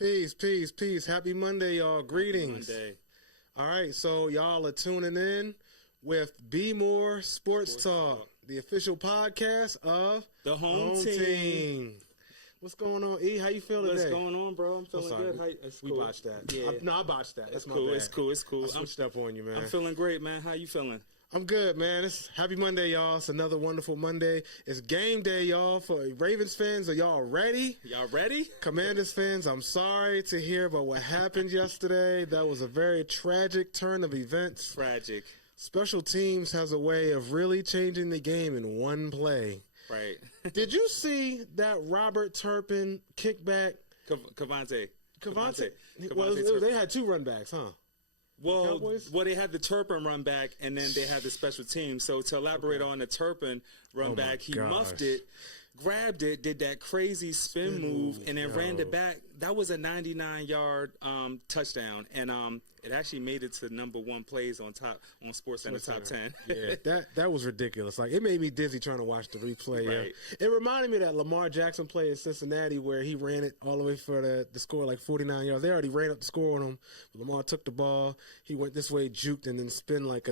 Peace, peace, peace. Happy Monday, y'all. Greetings. Monday. All right, so y'all are tuning in with Bmore Sports Talk, the official podcast of The Home Team. What's going on, E? How you feeling What's today? going on, bro? I'm feeling good. It's We cool. botched that. Yeah. I botched that. That's It's my cool. bad. It's cool. It's cool. I switched up on you, man. I'm feeling great, man. How you feeling? I'm good, man. It's happy Monday, y'all. It's another wonderful Monday. It's game day, y'all. For Ravens fans, are y'all ready? Y'all ready? Commanders fans, I'm sorry to hear about what happened yesterday. That was a very tragic turn of events. Tragic. Special teams has a way of really changing the game in one play. Right. Did you see that Robert Turpin kickback? Cavante. Well, they had two runbacks, huh? Well, they had the Turpin run back, and then they had the special team. So to elaborate on the Turpin run back, he muffed it, grabbed it, did that crazy spin move, and then ran it back. That was a 99-yard touchdown, and it actually made it to #1 plays on SportsCenter top 10. Yeah, that was ridiculous. Like, it made me dizzy trying to watch the replay. Right. It reminded me of that Lamar Jackson play in Cincinnati where he ran it all the way for the score, like 49 yards. They already ran up the score on him. Lamar took the ball. He went this way, juked, and then spin like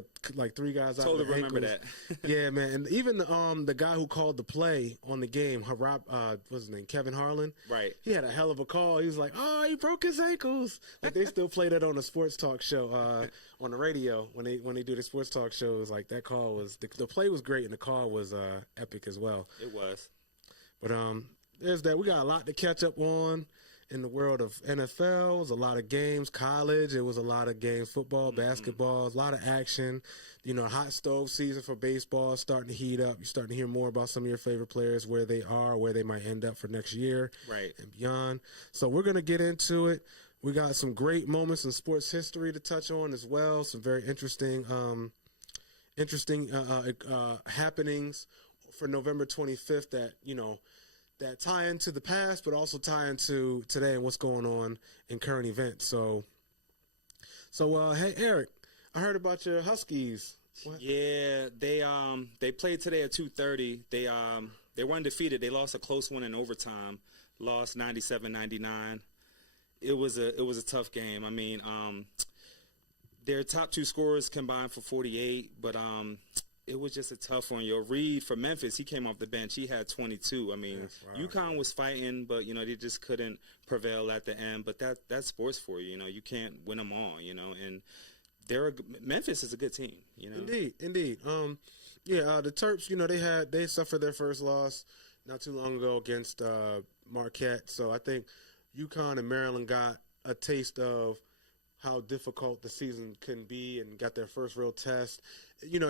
three guys out. Totally remember that. Yeah, man. And even the guy who called the play on the game, what's his name, Kevin Harlan. Right. He had a hell of a call. He was like, "Oh, he broke his ankles." Like, they still play that on the sports talk show on the radio when they do the sports talk shows. Like, that call was the play was great and the call was epic as well. It was. But there's that. We got a lot to catch up on in the world of NFL. It was a lot of games. College, it was a lot of games. Football, basketball, a lot of action. You know, hot stove season for baseball is starting to heat up. You're starting to hear more about some of your favorite players, where they are, where they might end up for next year, right, and beyond. So we're going to get into it. We got some great moments in sports history to touch on as well. Some very interesting happenings for November 25th that tie into the past, but also tie into today and what's going on in current events. So hey, Eric, I heard about your Huskies. What? Yeah, they played today at 2:30. They were undefeated. They lost a close one in overtime. Lost 97-99. It was a tough game. I mean, their top two scorers combined for 48, but it was just a tough one. Reed from Memphis, he came off the bench. He had 22. I mean, UConn was fighting, but they just couldn't prevail at the end. But that's sports for you. You can't win them all. And Memphis is a good team. Indeed. The Terps. They suffered their first loss not too long ago against Marquette. So I think UConn and Maryland got a taste of how difficult the season can be and got their first real test. You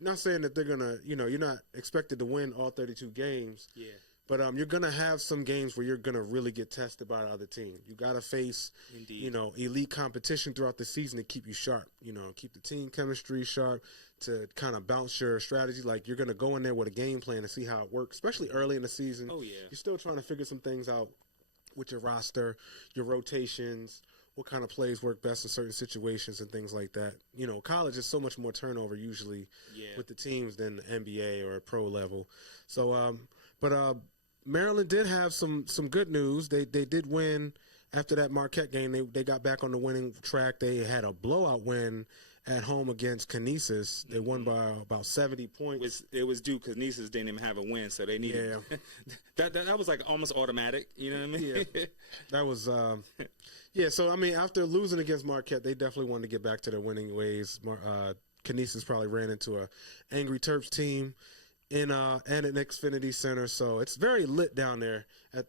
not saying that they're gonna, you're not expected to win all 32 games. Yeah. But you're gonna have some games where you're gonna really get tested by the other team. You gotta face, elite competition throughout the season to keep you sharp. Keep the team chemistry sharp, to kind of bounce your strategy. Like, you're gonna go in there with a game plan to see how it works, especially early in the season. Oh yeah. You're still trying to figure some things out with your roster, your rotations, what kind of plays work best in certain situations and things like that. College is so much more turnover usually with the teams than the NBA or pro level. So, but Maryland did have some good news. They did win after that Marquette game. They got back on the winning track. They had a blowout win at home against Canisius. They won by about 70 points. It was due because Canisius didn't even have a win, so they needed that was like almost automatic. You know what I mean? Yeah, that was So I mean, after losing against Marquette, they definitely wanted to get back to their winning ways. Canisius probably ran into a angry Terps team and an Xfinity Center, so it's very lit down there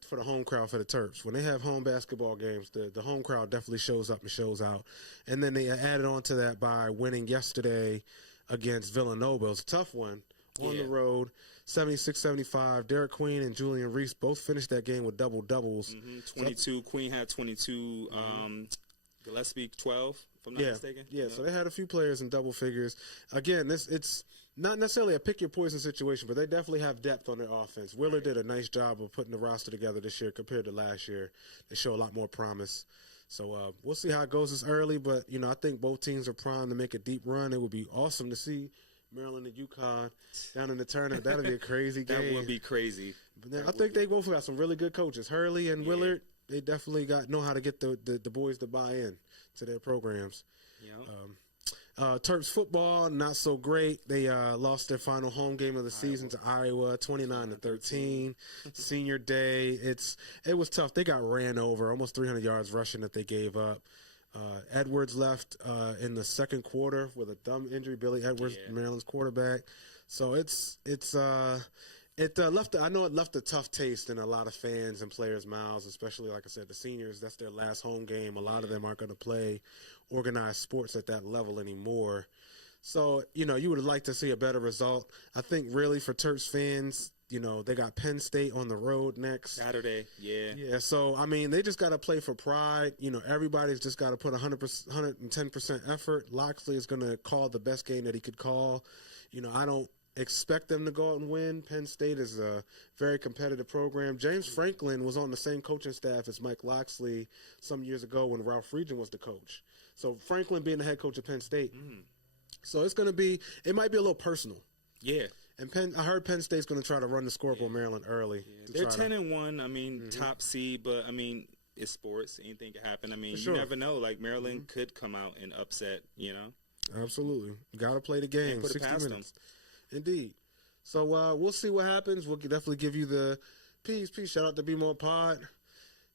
for the home crowd for the Terps. When they have home basketball games, the home crowd definitely shows up and shows out. And then they added on to that by winning yesterday against Villanova. It was a tough one on the road, 76-75. Derek Queen and Julian Reese both finished that game with double-doubles. 22. Queen had 22. Gillespie 12, if I'm not mistaken. Yeah, so they had a few players in double figures. Again, it's not necessarily a pick-your-poison situation, but they definitely have depth on their offense. Willard did a nice job of putting the roster together this year compared to last year. They show a lot more promise. So we'll see how it goes this early, but, I think both teams are primed to make a deep run. It would be awesome to see Maryland and UConn down in the tournament. That would be a crazy game. That would be crazy. But then I think they both got some really good coaches. Hurley and Willard, they definitely know how to get the boys to buy in to their programs. Terps football, not so great. They lost their final home game of the season to Iowa, 29-13. Senior day, it was tough. They got ran over, almost 300 yards rushing that they gave up. Edwards left in the second quarter with a thumb injury. Billy Edwards, Maryland's quarterback. So it left. I know it left a tough taste in a lot of fans and players' mouths, especially, like I said, the seniors. That's their last home game. A lot of them aren't going to play organized sports at that level anymore. So, you would like to see a better result. I think really for Terps fans, they got Penn State on the road next Saturday. Yeah. So, I mean, they just got to play for pride. Everybody's just got to put 110% effort. Loxley is going to call the best game that he could call. I don't expect them to go out and win. Penn State is a very competitive program. James Franklin was on the same coaching staff as Mike Loxley some years ago when Ralph Regent was the coach. So Franklin being the head coach of Penn State. So it might be a little personal. Yeah. And I heard Penn State's going to try to run the scoreboard on Maryland early. Yeah. They're 10-1. I mean, top seed, but I mean, it's sports. Anything can happen. I mean, you never know. Like Maryland could come out and upset. Absolutely. Got to play the game. Put it 60 past minutes. Indeed. So we'll see what happens. We'll definitely give you the peace. Shout out to BMore Pod.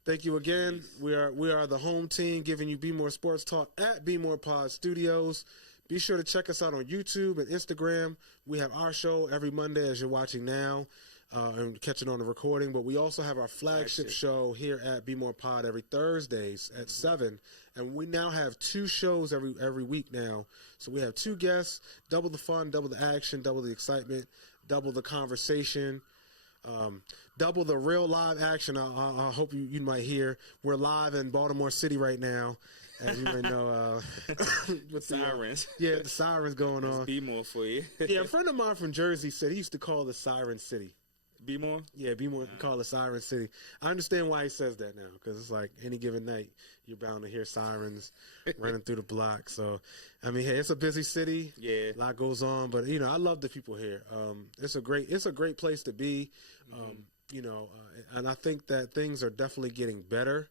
Thank you again. We are the home team giving you BMore Sports Talk at BMore Pod Studios. Be sure to check us out on YouTube and Instagram. We have our show every Monday, as you're watching now, and catching on the recording. But we also have our flagship show here at BMore Pod every Thursdays at 7. And we now have 2 shows every week now. So we have 2 guests, double the fun, double the action, double the excitement, double the conversation, double the real live action. I hope you might hear. We're live in Baltimore City right now, as you may know. With sirens. The sirens going on. Bmore for you. A friend of mine from Jersey said he used to call the Siren City. Bmore? Yeah, Bmore call it Siren City. I understand why he says that now, because it's like any given night you're bound to hear sirens running through the block. So, I mean, hey, it's a busy city. Yeah, a lot goes on, but I love the people here. It's a great place to be. And I think that things are definitely getting better.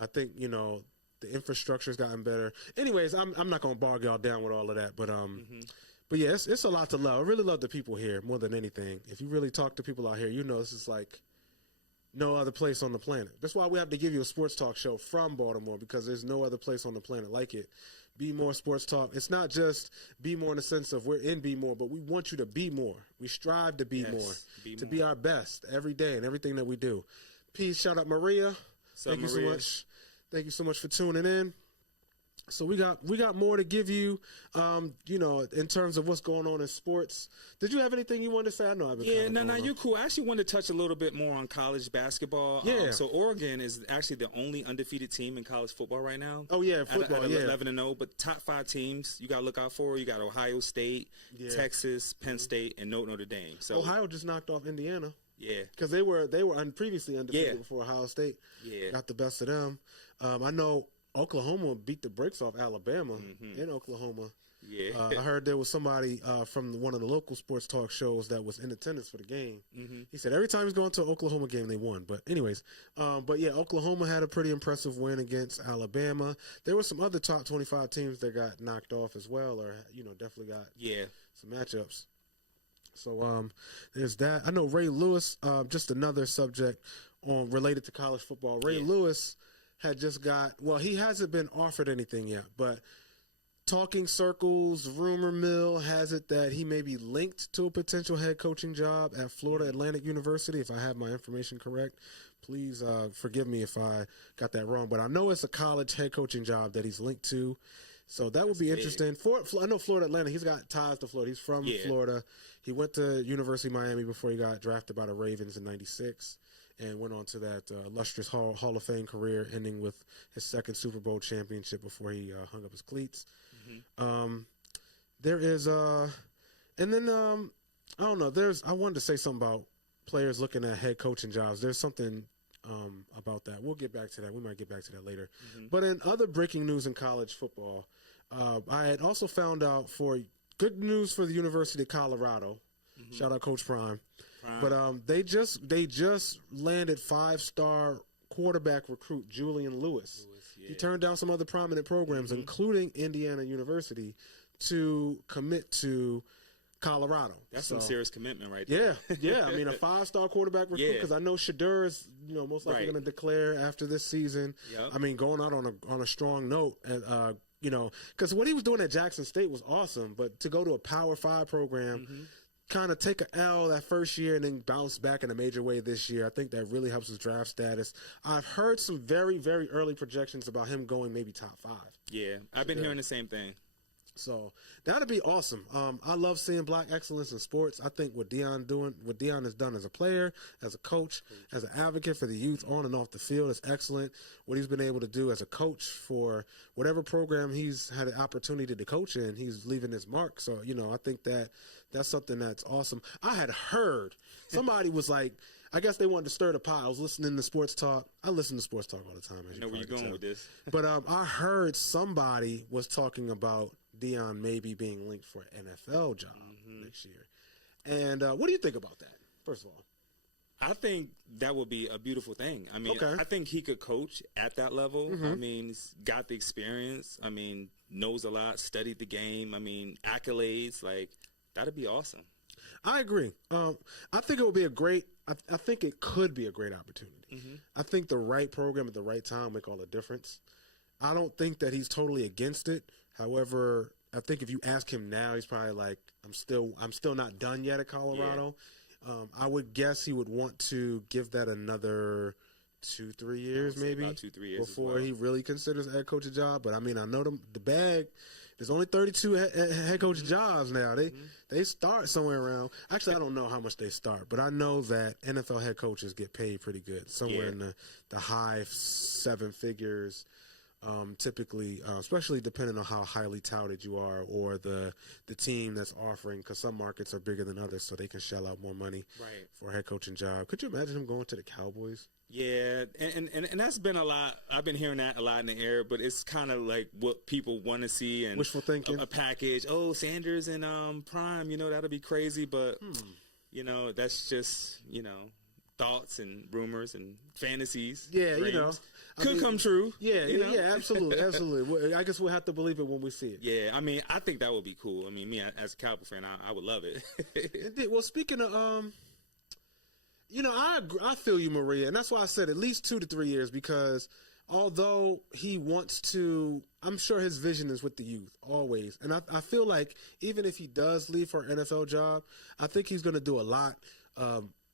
I think the infrastructure's gotten better. Anyways, I'm not gonna bog y'all down with all of that, but But yeah, it's a lot to love. I really love the people here more than anything. If you really talk to people out here, this is like no other place on the planet. That's why we have to give you a sports talk show from Baltimore, because there's no other place on the planet like it. Be More Sports Talk. It's not just be more in the sense of we're in Be More, but we want you to be more. We strive to be more, to be our best every day in everything that we do. Peace. Shout out Maria. Thank you so much. Thank you so much for tuning in. So we got more to give you, in terms of what's going on in sports. Did you have anything you wanted to say? I know I've been you're cool. I actually wanted to touch a little bit more on college basketball. Yeah. So Oregon is actually the only undefeated team in college football right now. Oh yeah, football. At 11-0. But top 5 teams you got to look out for. You got Ohio State, Texas, Penn State, and Notre Dame. So Ohio just knocked off Indiana. Yeah, because they were previously undefeated before Ohio State. Yeah, got the best of them. I know Oklahoma beat the brakes off Alabama in Oklahoma. Yeah, I heard there was somebody from one of the local sports talk shows that was in attendance for the game. He said every time he's going to an Oklahoma game, they won. But anyways, Oklahoma had a pretty impressive win against Alabama. There were some other top 25 teams that got knocked off as well, or definitely got some matchups. So there's that. I know Ray Lewis. Just another subject related to college football. Ray Lewis had just he hasn't been offered anything yet, but talking circles, rumor mill has it that he may be linked to a potential head coaching job at Florida Atlantic University. If I have my information correct, please forgive me if I got that wrong, but I know it's a college head coaching job that he's linked to. So that would be interesting. I know Florida Atlantic, he's got ties to Florida. He's from Florida. He went to University of Miami before he got drafted by the Ravens in 96. And went on to that illustrious Hall of Fame career, ending with his second Super Bowl championship before he hung up his cleats. There is, and then I don't know. I wanted to say something about players looking at head coaching jobs. There's something about that. We'll get back to that. We might get back to that later. But in other breaking news in college football, I had also found out good news for the University of Colorado. Shout out Coach Prime. But they just landed 5-star quarterback recruit Julian Lewis. He turned down some other prominent programs, including Indiana University, to commit to Colorado. That's some serious commitment right there. Yeah. I mean, a 5-star quarterback recruit, because I know Shadur is, most likely going to declare after this season. Yep. I mean, going out on a strong note, and because what he was doing at Jackson State was awesome, but to go to a Power 5 program, kind of take a L that first year and then bounce back in a major way this year, I think that really helps his draft status. I've heard some very, very early projections about him going maybe top 5. Yeah, I've been hearing the same thing. So that'd be awesome. I love seeing black excellence in sports. I think what Deion has done as a player, as a coach, as an advocate for the youth on and off the field is excellent. What he's been able to do as a coach for whatever program he's had an opportunity to coach in, he's leaving his mark. So, I think that's something that's awesome. I had heard somebody was like, I guess they wanted to stir the pot. I was listening to sports talk. I listen to sports talk all the time. I know where you're going with this. But I heard somebody was talking about Deion maybe being linked for an NFL job next year. And what do you think about that, first of all? I think that would be a beautiful thing. I mean, I think he could coach at that level. I mean, he's got the experience. I mean, knows a lot, studied the game. I mean, accolades. Like, that'd be awesome. I agree. I think it would be I think it could be a great opportunity. I think the right program at the right time will make all the difference. I don't think that he's totally against it. However, I think if you ask him now, he's probably like, I'm still not done yet at Colorado. Yeah. I would guess he would want to give that another 2-3 years, maybe, about 2-3 years before he really considers a head coach job. But I mean, I know the bag. There's only 32 head coach jobs now. They start somewhere around. Actually, I don't know how much they start, but I know that NFL head coaches get paid pretty good, somewhere in the high 7 figures. Typically, especially depending on how highly touted you are or the team that's offering, because some markets are bigger than others, so they can shell out more money for a head coaching job. Could you imagine him going to the Cowboys? Yeah, and that's been a lot. I've been hearing that a lot in the air, but it's kind of like what people want to see and wishful thinking. A package. Oh, Sanders and Prime, that'll be crazy, but that's just thoughts and rumors and fantasies. Yeah, dreams. Could come true. Yeah, yeah, absolutely. I guess we'll have to believe it when we see it. Yeah, I mean, I think that would be cool. I mean, me as a Cowboy fan, I would love it. Indeed. Well, speaking of, I feel you, Maria, and that's why I said at least 2 to 3 years, because although he wants to, I'm sure his vision is with the youth always, and I feel like even if he does leave for an NFL job, I think he's going to do a lot.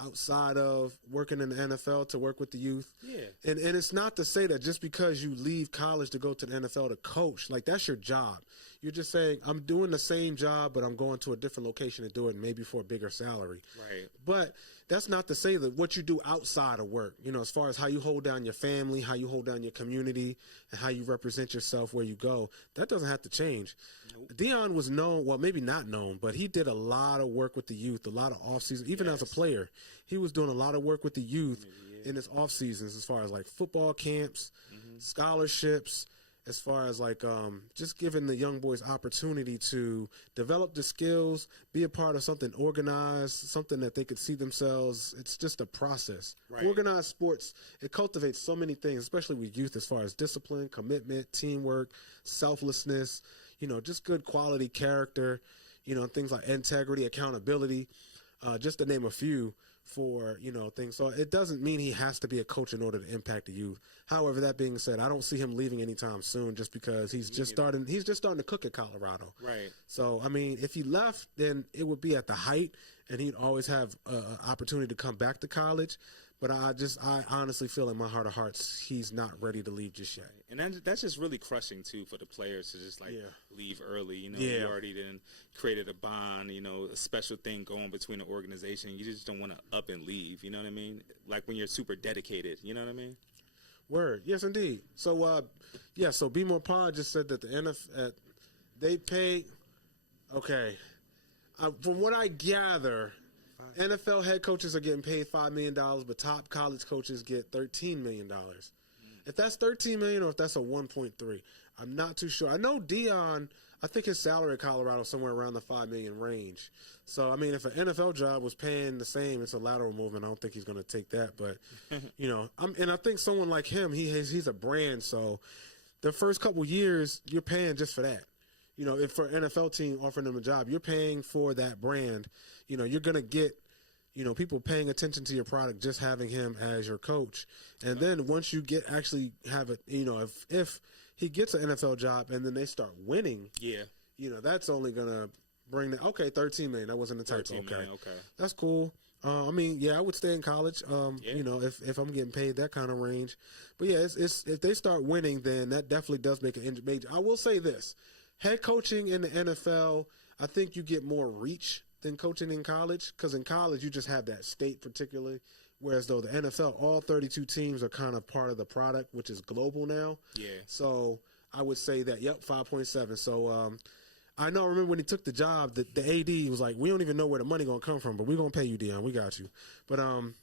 Outside of working in the NFL to work with the youth. Yeah. And it's not to say that just because you leave college to go to the NFL to coach, like that's your job. You're just saying, I'm doing the same job, but I'm going to a different location to do it, maybe for a bigger salary. Right. But that's not to say that what you do outside of work, as far as how you hold down your family, how you hold down your community, and how you represent yourself where you go, that doesn't have to change. Nope. Deion was known, well, maybe not known, but he did a lot of work with the youth, a lot of off-season, even as a player. He was doing a lot of work with the youth in his off-seasons as far as like football camps, scholarships, as far as like just giving the young boys opportunity to develop the skills, be a part of something organized, something that they could see themselves. It's just a process. Right. Organized sports, it cultivates so many things, especially with youth, as far as discipline, commitment, teamwork, selflessness, just good quality character, things like integrity, accountability, just to name a few. For things, so it doesn't mean he has to be a coach in order to impact the youth. However, that being said, I don't see him leaving anytime soon, just because he's just starting to cook at Colorado. Right. So I mean, if he left, then it would be at the height, and he'd always have an opportunity to come back to college. But I honestly feel in my heart of hearts he's not ready to leave just yet. And that's just really crushing too for the players to just leave early. You already then created a bond, a special thing going between the organization. You just don't want to up and leave. You know what I mean? Like when you're super dedicated. You know what I mean? Word. Yes, indeed. So so BMorePod just said that the NFL they pay. Okay, from what I gather, NFL head coaches are getting paid $5 million, but top college coaches get $13 million. If that's $13 million or if that's a 1.3, I'm not too sure. I know Dion. I think his salary at Colorado is somewhere around the $5 million range. So I mean, if an NFL job was paying the same, it's a lateral movement. I don't think he's going to take that. But and I think someone like him, he's a brand. So the first couple years, you're paying just for that. If for an NFL team offering them a job, you're paying for that brand. You're going to get people paying attention to your product just having him as your coach. And then once you have it, if he gets an NFL job and then they start winning, that's only going to bring the, okay, $13 million. That wasn't the typo. Okay. That's cool. I would stay in college, if I'm getting paid that kind of range. But yeah, it's if they start winning, then that definitely does make an major. I will say this, head coaching in the NFL, I think you get more reach than coaching in college, because in college you just have that state particularly, whereas though the NFL, all 32 teams are kind of part of the product, which is global now. Yeah. So I would say that, 5.7. So I remember when he took the job, the AD was like, we don't even know where the money going to come from, but we're going to pay you, Dion. We got you. But I'm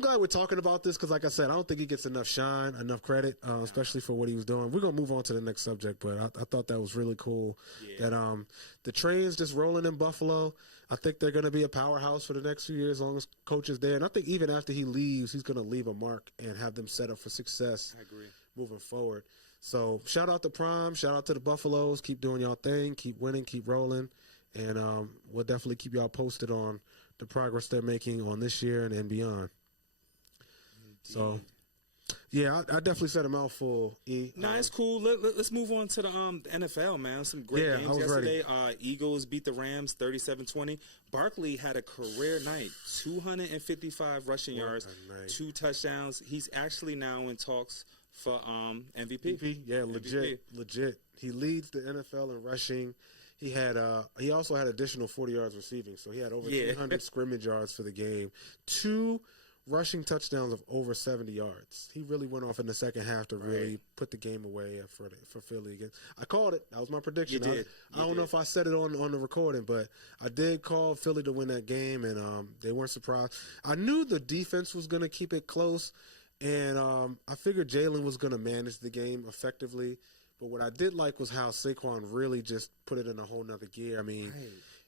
glad we're talking about this because, like I said, I don't think he gets enough shine, enough credit, especially for what he was doing. We're going to move on to the next subject, but I thought that was really cool that the train's just rolling in Buffalo. I think they're going to be a powerhouse for the next few years as long as Coach is there. And I think even after he leaves, he's going to leave a mark and have them set up for success moving forward. So shout out to Prime. Shout out to the Buffaloes. Keep doing y'all thing. Keep winning. Keep rolling. And we'll definitely keep y'all posted on the progress they're making on this year and beyond. So, yeah, I definitely set a mouthful. It's cool. Let's move on to the NFL, man. Some great games yesterday. Eagles beat the Rams 37-20. Barkley had a career night, 255 rushing yards, 2 touchdowns. He's actually now in talks for MVP. Yeah, legit. He leads the NFL in rushing. He also had additional 40 yards receiving, so he had over 300 scrimmage yards for the game. 2 rushing touchdowns of over 70 yards. He really went off in the second half to really put the game away for Philly again. I called it. That was my prediction. I don't know if I said it on the recording, but I did call Philly to win that game, and they weren't surprised. I knew the defense was going to keep it close, and I figured Jalen was going to manage the game effectively. But what I did like was how Saquon really just put it in a whole nother gear. I mean,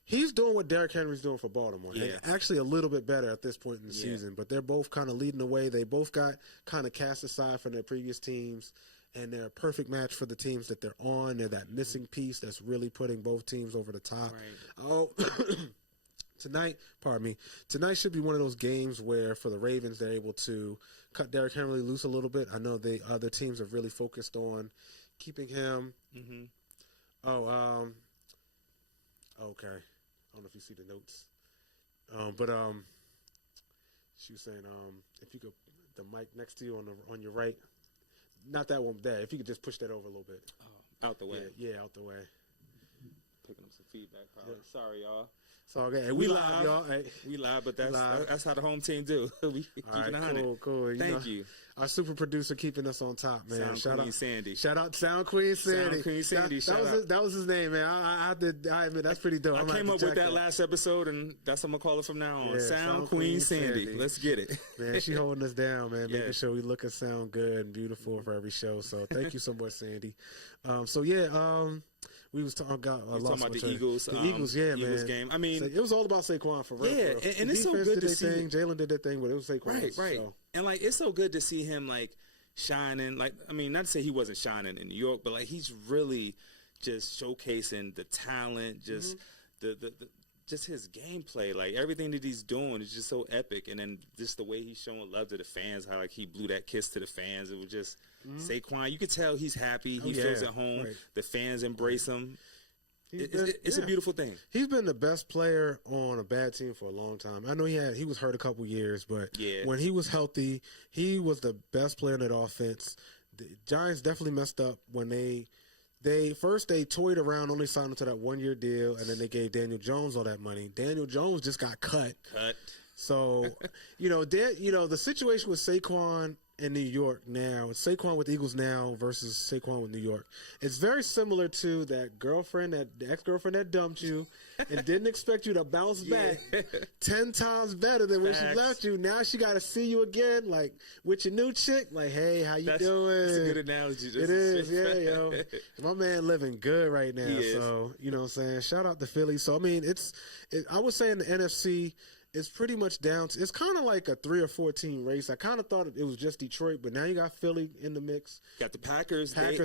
he's doing what Derrick Henry's doing for Baltimore. And actually a little bit better at this point in the season. But they're both kind of leading the way. They both got kind of cast aside from their previous teams. And they're a perfect match for the teams that they're on. They're that missing piece that's really putting both teams over the top. Tonight should be one of those games where for the Ravens they're able to cut Derrick Henry loose a little bit. I know the other teams are really focused on keeping him. Okay. I don't know if you see the notes. She was saying if you could, the mic next to you on your right, not that one there. If you could just push that over a little bit. Out the way. Yeah, out the way. Picking up some feedback, probably. Yeah. Sorry, y'all. So okay, we live, y'all. Hey. We live, but that's how the home team do. We keep it 100. Cool. Thank you. Our super producer keeping us on top, man. Sound Queen Sandy. Shout out Sound Queen Sandy. That was his name, man. I admit that's pretty dope. I came up with that last episode, and that's what I'm gonna call it from now on. Sound Queen Sandy. Let's get it. Man, she holding us down, man. Making sure we look and sound good and beautiful for every show. So thank you so much, Sandy. We was talking about the Eagles. The Eagles, Eagles game. I mean, it was all about Saquon for real. Yeah, for real. And it's so good to see. Jalen did their thing, but it was Saquon. Right. So. And it's so good to see him shining. Not to say he wasn't shining in New York, but he's really just showcasing the talent, just the just his gameplay, everything that he's doing is just so epic. And then just the way he's showing love to the fans, how he blew that kiss to the fans. It was just Saquon. You could tell he's happy. He feels at home. Right. The fans embrace him. It's a beautiful thing. He's been the best player on a bad team for a long time. I know he was hurt a couple years, but when he was healthy, he was the best player in that offense. The Giants definitely messed up when they toyed around, only signed him to that 1-year deal, and then they gave Daniel Jones all that money. Daniel Jones just got cut. So, the situation with Saquon in New York now, Saquon with the Eagles now versus Saquon with New York, it's very similar to that girlfriend, the ex-girlfriend that dumped you and didn't expect you to bounce back 10 times better than when she left you. Now she got to see you again, like with your new chick. Like, hey, how you doing? That's a good analogy. It is, yeah, yo. My man living good right now. So, you know what I'm saying? Shout out to Philly. So, I mean, I would say in the NFC, it's pretty much down to, it's kind of like a 3 or 4 team race. I kind of thought it was just Detroit, but now you got Philly in the mix. Got the Packers. They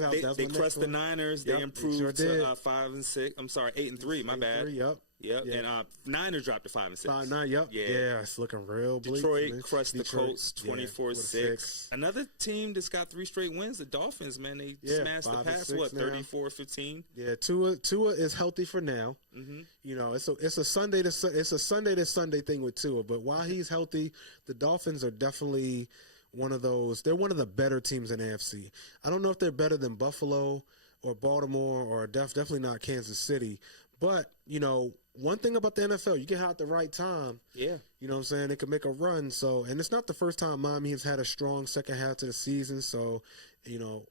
crushed the Niners. They improved to 5 and 6. I'm sorry, 8 and 3. My bad. 3, yep. Yep. And Niners dropped to 5 and 6. 5-9. Yep. Yeah, it's looking real bleak. Detroit crushed the Colts 24-6. Another team that's got 3 straight wins, the Dolphins, man, they smashed the Pats. What, 34-15? Yeah, Tua is healthy for now. Mm-hmm. You know, it's a Sunday to Sunday thing with Tua, but while he's healthy, the Dolphins are definitely one of those. They're one of the better teams in the AFC. I don't know if they're better than Buffalo or Baltimore or definitely not Kansas City, but you know, one thing about the NFL, you get hot at the right time. Yeah. You know what I'm saying? It can make a run. So, and it's not the first time Miami has had a strong second half to the season. So, you know,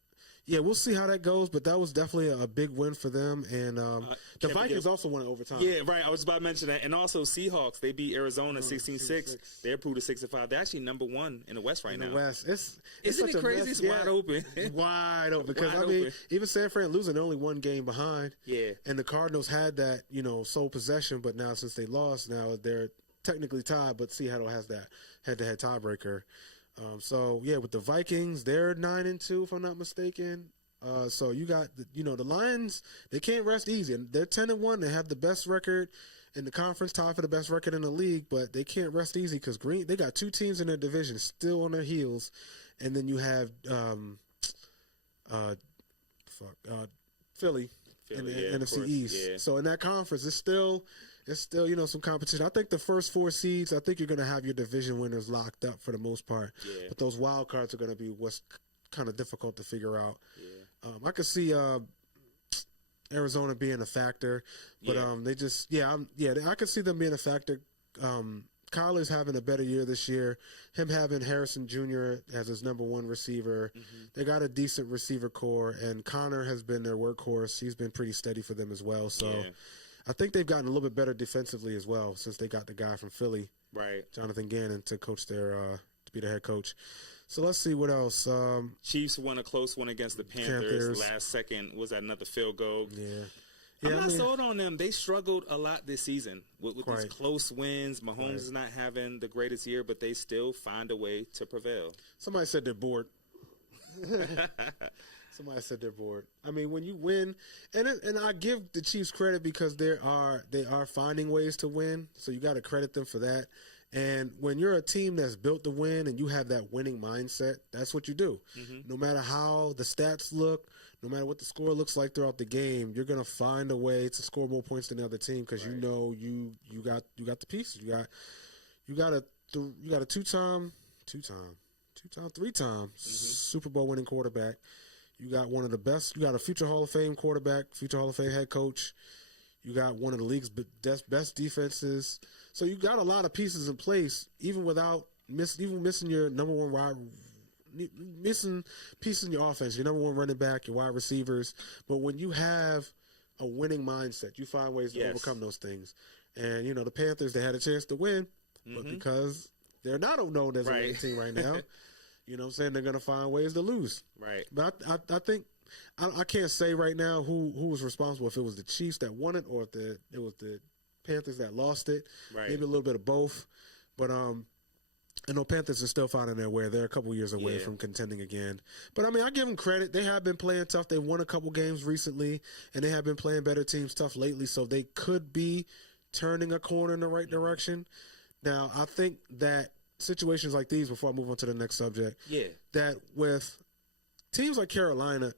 yeah, we'll see how that goes. But that was definitely a big win for them. And the Vikings also won in overtime. Yeah, right. I was about to mention that. And also Seahawks, they beat Arizona 16-6. They're approved to 6-5. They're actually number 1 in the West right now. In the West. Isn't it crazy? It's wide open. Wide open. Because, I mean, even San Fran losing, they're only 1 game behind. Yeah. And the Cardinals had that, you know, sole possession. But now since they lost, now they're technically tied. But Seattle has that head-to-head tiebreaker. So, yeah, with the Vikings, they're 9-2, if I'm not mistaken. So you got, the Lions, they can't rest easy. They're 10-1. They have the best record in the conference, tied for the best record in the league, but they can't rest easy because they got 2 teams in their division still on their heels. And then you have Philly in the NFC East. Yeah. So in that conference, it's still, some competition. I think the first 4 seeds, I think you're going to have your division winners locked up for the most part. Yeah. But those wild cards are going to be what's kind of difficult to figure out. Yeah. I could see Arizona being a factor, but I could see them being a factor. Kyler's having a better year this year. Him having Harrison Jr. as his number 1 receiver. Mm-hmm. They got a decent receiver core, and Connor has been their workhorse. He's been pretty steady for them as well. So I think they've gotten a little bit better defensively as well since they got the guy from Philly, right, Jonathan Gannon, to coach to be the head coach. So let's see what else. Chiefs won a close one against the Panthers. Last second was that another field goal. I'm not sold on them. They struggled a lot this season with these close wins. Mahomes is not having the greatest year, but they still find a way to prevail. Somebody said they're bored. Somebody said they're bored. I mean, when you win, and I give the Chiefs credit because they are finding ways to win. So you got to credit them for that. And when you're a team that's built to win and you have that winning mindset, that's what you do. Mm-hmm. No matter how the stats look, no matter what the score looks like throughout the game, you're gonna find a way to score more points than the other team because you know you got the pieces. You got a 3-time Super Bowl winning quarterback. You got one of the best. You got a future Hall of Fame quarterback, future Hall of Fame head coach. You got one of the league's best defenses. So you got a lot of pieces in place, even without missing your number 1 missing pieces in your offense, your number 1 running back, your wide receivers. But when you have a winning mindset, you find ways to overcome those things. And the Panthers, they had a chance to win, but because they're not known as a winning team right now, you know what I'm saying, they're going to find ways to lose. Right. But I think I can't say right now who was responsible, if it was the Chiefs that won it or if it was the Panthers that lost it. Right. Maybe a little bit of both. But I know Panthers are still finding their way. They're a couple years away from contending again. But, I mean, I give them credit. They have been playing tough. They won a couple games recently, and they have been playing better teams tough lately, so they could be turning a corner in the right direction. Now, I think that situations like these, before I move on to the next subject, that with teams like Carolina,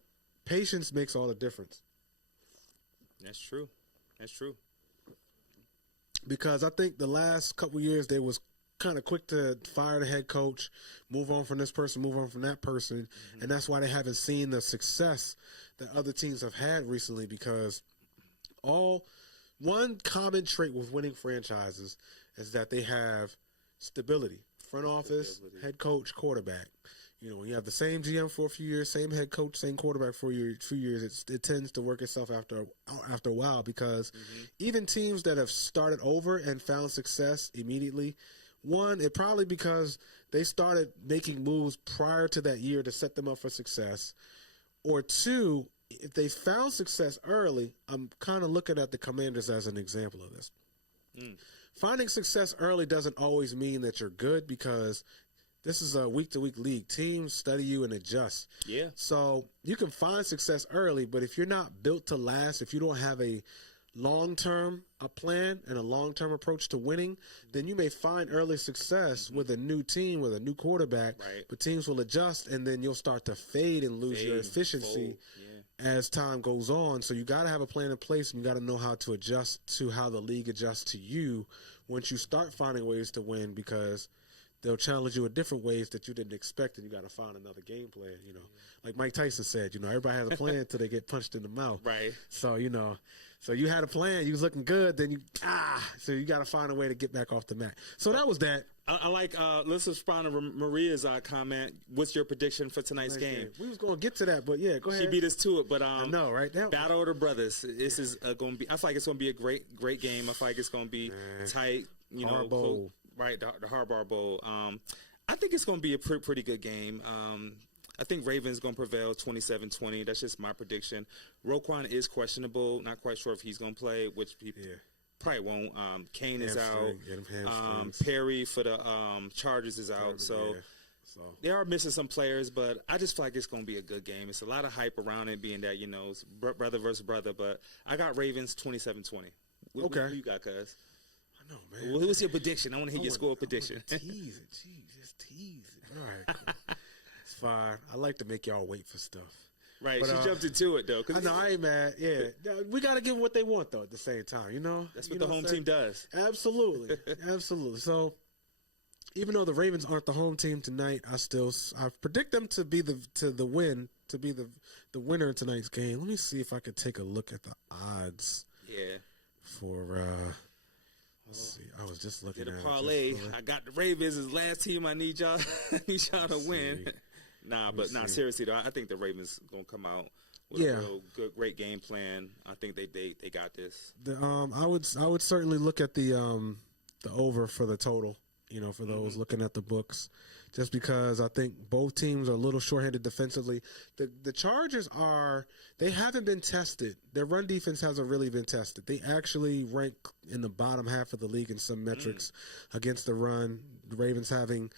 patience makes all the difference. That's true. Because I think the last couple years they was kind of quick to fire the head coach, move on from this person, move on from that person, and that's why they haven't seen the success that other teams have had recently. Because one common trait with winning franchises is that they have stability, front office, head coach, quarterback. when you have the same GM for a few years, same head coach, same quarterback for a few years, it tends to work itself after a while because even teams that have started over and found success immediately, one, it probably because they started making moves prior to that year to set them up for success, or two, if they found success early, I'm kind of looking at the Commanders as an example of this. Finding success early doesn't always mean that you're good because this is a week-to-week league. Teams study you and adjust. Yeah. So you can find success early, but if you're not built to last, if you don't have a long-term plan and a long-term approach to winning, then you may find early success with a new team, with a new quarterback, but teams will adjust, and then you'll start to fade and lose your efficiency as time goes on. So you got to have a plan in place, and you got to know how to adjust to how the league adjusts to you once you start finding ways to win, because they'll challenge you in different ways that you didn't expect, and you got to find another game plan. Like Mike Tyson said, everybody has a plan until they get punched in the mouth. Right. So so you had a plan, you was looking good, then so you got to find a way to get back off the mat. So that was that. I like. Let's respond to Maria's comment. What's your prediction for tonight's game? We was going to get to that, but yeah, go ahead. She beat us to it, but I know, right? Battle of the Brothers. This is going to be. I feel like it's going to be a great game. I feel like it's going to be tight. Bowl. Right, the Harbaugh Bowl. I think it's going to be a pretty good game. I think Ravens going to prevail 27-20. That's just my prediction. Roquan is questionable. Not quite sure if he's going to play, which he probably won't. Kane is out. Perry for the Chargers is out. So they are missing some players, but I just feel like it's going to be a good game. It's a lot of hype around it, being that, it's brother versus brother. But I got Ravens 27-20. Okay. Who you got, cuz? I know, man. Well, what's your prediction? I want to hear your score prediction. Tease it. Jeez, just tease it. All right, cool. It's fine. I like to make y'all wait for stuff. Right, but, she jumped into it, though. I know, I ain't mad. Yeah. We got to give them what they want, though, at the same time, That's what the home team does. Absolutely. Absolutely. So, even though the Ravens aren't the home team tonight, I predict them to be the winner in tonight's game. Let me see if I can take a look at the odds. Yeah. For let's see. I was just looking at a parlay. I got the Ravens as last team. I need y'all to win. Seriously though, I think the Ravens gonna come out with a real good, great game plan. I think they got this. I would certainly look at the over for the total. For those looking at the books, just because I think both teams are a little shorthanded defensively. The Chargers they haven't been tested. Their run defense hasn't really been tested. They actually rank in the bottom half of the league in some metrics against the run. The Ravens the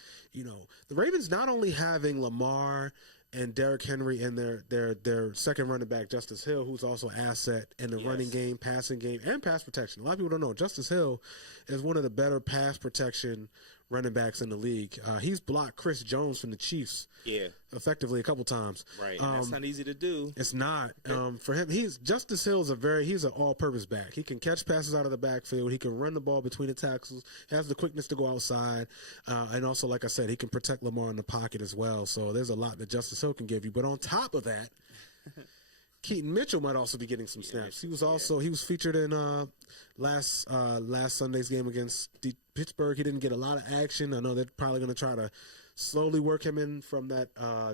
Ravens not only having Lamar and Derrick Henry and their second running back, Justice Hill, who's also an asset in the running game, passing game, and pass protection. A lot of people don't know Justice Hill is one of the better pass protection running backs in the league. He's blocked Chris Jones from the Chiefs effectively a couple times. Right, and that's not easy to do. It's not. For him, Justice Hill is he's an all-purpose back. He can catch passes out of the backfield. He can run the ball between the tackles, has the quickness to go outside, and also, like I said, he can protect Lamar in the pocket as well. So there's a lot that Justice Hill can give you. But on top of that, Keaton Mitchell might also be getting some snaps. He was featured in last Sunday's game against Pittsburgh. He didn't get a lot of action. I know they're probably going to try to slowly work him in from that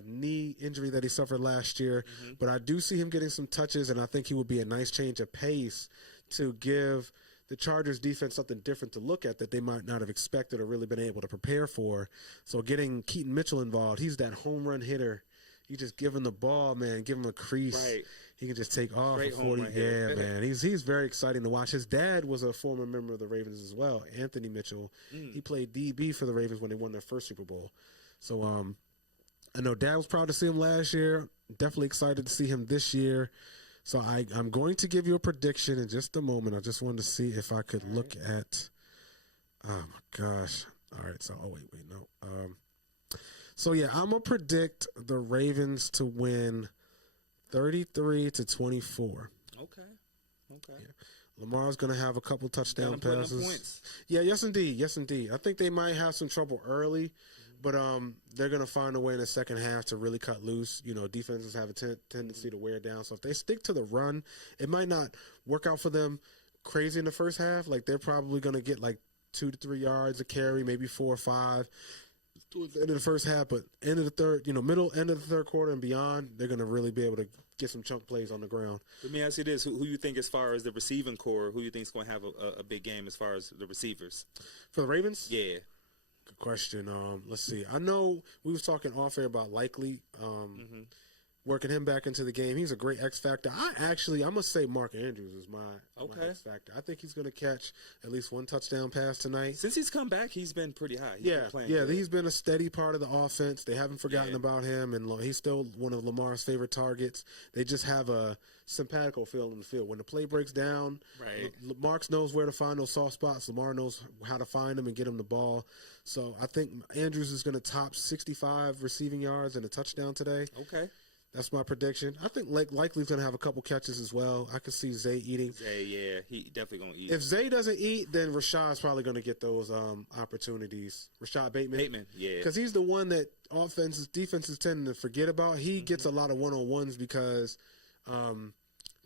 knee injury that he suffered last year. But I do see him getting some touches, and I think he would be a nice change of pace to give the Chargers defense something different to look at that they might not have expected or really been able to prepare for. So getting Keaton Mitchell involved, he's that home run hitter. You just give him the ball, man. Give him a crease. Right. He can just take off. Great 40. home run Man. He's very exciting to watch. His dad was a former member of the Ravens as well, Anthony Mitchell. He played DB for the Ravens when they won their first Super Bowl. So I know Dad was proud to see him last year. Definitely excited to see him this year. So I'm going to give you a prediction in just a moment. I just wanted to see if I could look at. Oh my gosh! All right. So no. So yeah, I'm gonna predict the Ravens to win 33-24. Okay. Yeah. Lamar's gonna have a couple touchdown passes. Points. Yeah, yes indeed. I think they might have some trouble early, but they're gonna find a way in the second half to really cut loose. Defenses have a tendency to wear down. So if they stick to the run, it might not work out for them crazy in the first half. Like they're probably gonna get like 2 to 3 yards a carry, maybe 4 or 5. towards the end of the first half, but end of the third, middle, end of the third quarter and beyond, they're going to really be able to get some chunk plays on the ground. Let me ask you this. Who you think as far as the receiving core, who you think is going to have a big game as far as the receivers? For the Ravens? Yeah. Good question. Let's see. I know we was talking off air about Likely. Working him back into the game. He's a great X factor. I'm gonna say Mark Andrews is my X factor. I think he's gonna catch at least one touchdown pass tonight. Since he's come back, he's been pretty high. He's been a steady part of the offense. They haven't forgotten about him, and he's still one of Lamar's favorite targets. They just have a simpatico feel in the field. When the play breaks down, Marks knows where to find those soft spots. Lamar knows how to find them and get him the ball. So I think Andrews is going to top 65 receiving yards and a touchdown today. Okay. That's my prediction. I think Likely's going to have a couple catches as well. I could see Zay eating. He definitely going to eat. If Zay doesn't eat, then Rashad's probably going to get those opportunities. Rashad Bateman. Because he's the one that defenses tend to forget about. He gets a lot of one-on-ones because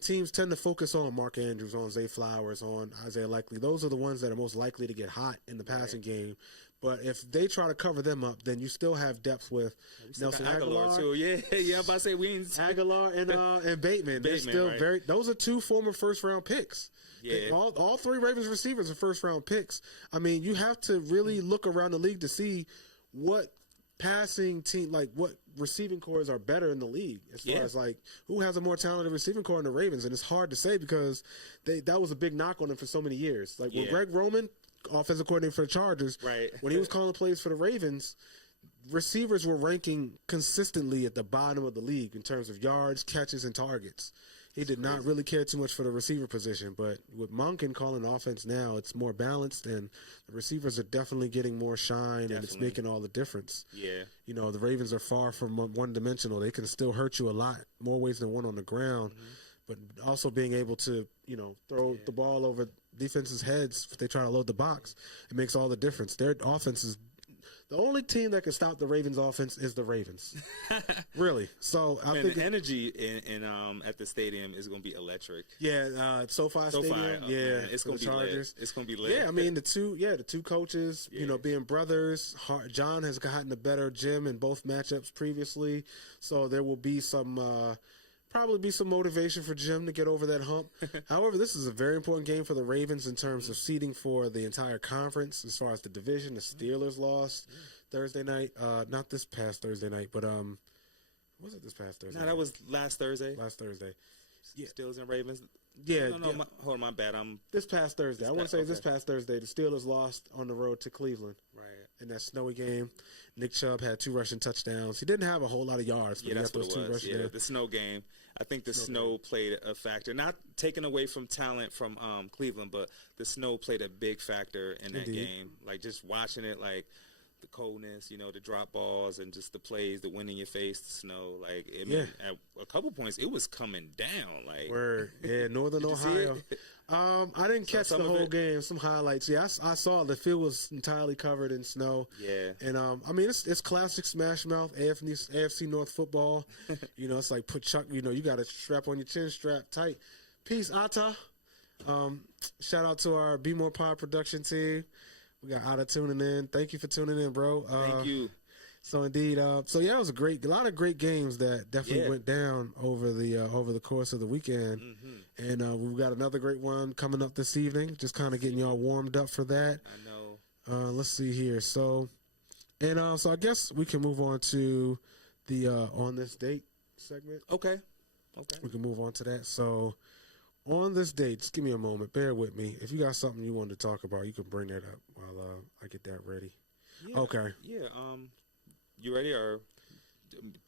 teams tend to focus on Mark Andrews, on Zay Flowers, on Isaiah Likely. Those are the ones that are most likely to get hot in the passing game. But if they try to cover them up, then you still have depth with Nelson Aguilar too. Yeah, I'm about to say we ain't Aguilar and Bateman. They're still those are two former first-round picks. Yeah. All three Ravens receivers are first-round picks. I mean, you have to really look around the league to see what passing team, what receiving cores are better in the league as far as who has a more talented receiving core in the Ravens. And it's hard to say because that was a big knock on them for so many years. When Greg Roman, offensive coordinator for the Chargers, when he was calling plays for the Ravens, receivers were ranking consistently at the bottom of the league in terms of yards, catches, and targets. He did not really care too much for the receiver position, but with Monken calling offense now, it's more balanced, and the receivers are definitely getting more shine, and it's making all the difference. Yeah. The Ravens are far from one-dimensional. They can still hurt you a lot more ways than one on the ground, but also being able to, throw the ball over defenses' heads if they try to load the box, it makes all the difference. Their offense is the only team that can stop the Ravens' offense is the Ravens. Really. So I think the energy in at the stadium is going to be electric. Yeah, SoFi Stadium. It's going to be lit. It's going to be lit. Yeah, I mean the two coaches, being brothers. John has gotten a better gym in both matchups previously, so there will be some. Probably be some motivation for Jim to get over that hump. However, this is a very important game for the Ravens in terms of seeding for the entire conference. As far as the division, the Steelers lost Thursday night. Not this past Thursday night, but was it this past Thursday? No, that was last Thursday. Yeah. Steelers and Ravens. Yeah. No, hold on, my bad. This past Thursday. I want to say this past Thursday, the Steelers lost on the road to Cleveland. Right. In that snowy game. Nick Chubb had 2 rushing touchdowns. He didn't have a whole lot of yards, but he got those 2 rushing. Yeah, the snow game. I think the snow played a factor. Not taken away from talent from Cleveland, but the snow played a big factor in that game. Just watching it, the coldness, the drop balls and just the plays, the wind in your face, the snow. At a couple points, it was coming down. Word. Yeah, Northern Ohio. I didn't catch the whole game. Some highlights. Yeah, I saw the field was entirely covered in snow. Yeah. And it's classic Smash Mouth AFC North football. It's like put Chuck. You got to strap on your chin strap tight. Peace, Atta. Shout out to our Bmore Pod production team. We got Atta tuning in. Thank you for tuning in, bro. Thank you. So indeed, it was a lot of great games that definitely went down over the course of the weekend, and we've got another great one coming up this evening. Just kind of getting y'all warmed up for that. I know. Let's see here. So I guess we can move on to the on this date segment. Okay. We can move on to that. So on this date, just give me a moment. Bear with me. If you got something you wanted to talk about, you can bring that up while I get that ready. Yeah, okay. Yeah. You ready, or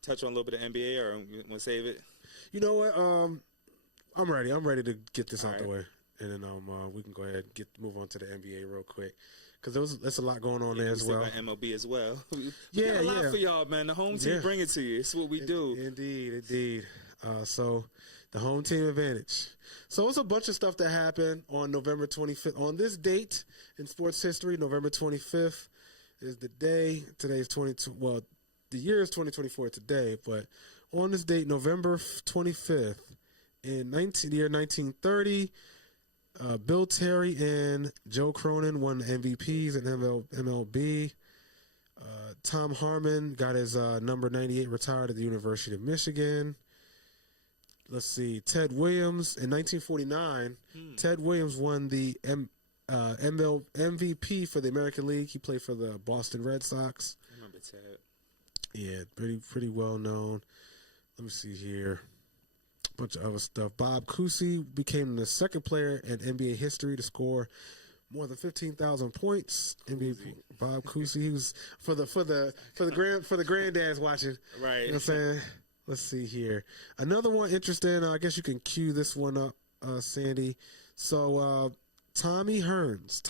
touch on a little bit of NBA, or you want to save it? You know what? I'm ready. I'm ready to get this out the way, and then we can go ahead and move on to the NBA real quick, because there's a lot going on there as well. Got MLB as well. Yeah, a lot for y'all, man. The home team bring it to you. It's what we do. Indeed. So the home team advantage. So it's a bunch of stuff that happened on November 25th. On this date in sports history, November 25th. Is the day. Today's 22. Well, the year is 2024 today, but on this date, November 25th, in the year 1930, Bill Terry and Joe Cronin won MVPs in MLB. Tom Harmon got his number 98 retired at the University of Michigan. Let's see. Ted Williams in 1949. Ted Williams won the MVP for the American League. He played for the Boston Red Sox. I remember Ted. Yeah, pretty well known. Let me see here. A bunch of other stuff. Bob Cousy became the second player in NBA history to score more than 15,000 points. NBA Bob Cousy. He was for the granddads watching. Right. You know what I'm saying? Let's see here. Another one interesting. I guess you can cue this one up, Sandy. So Thomas Hearns,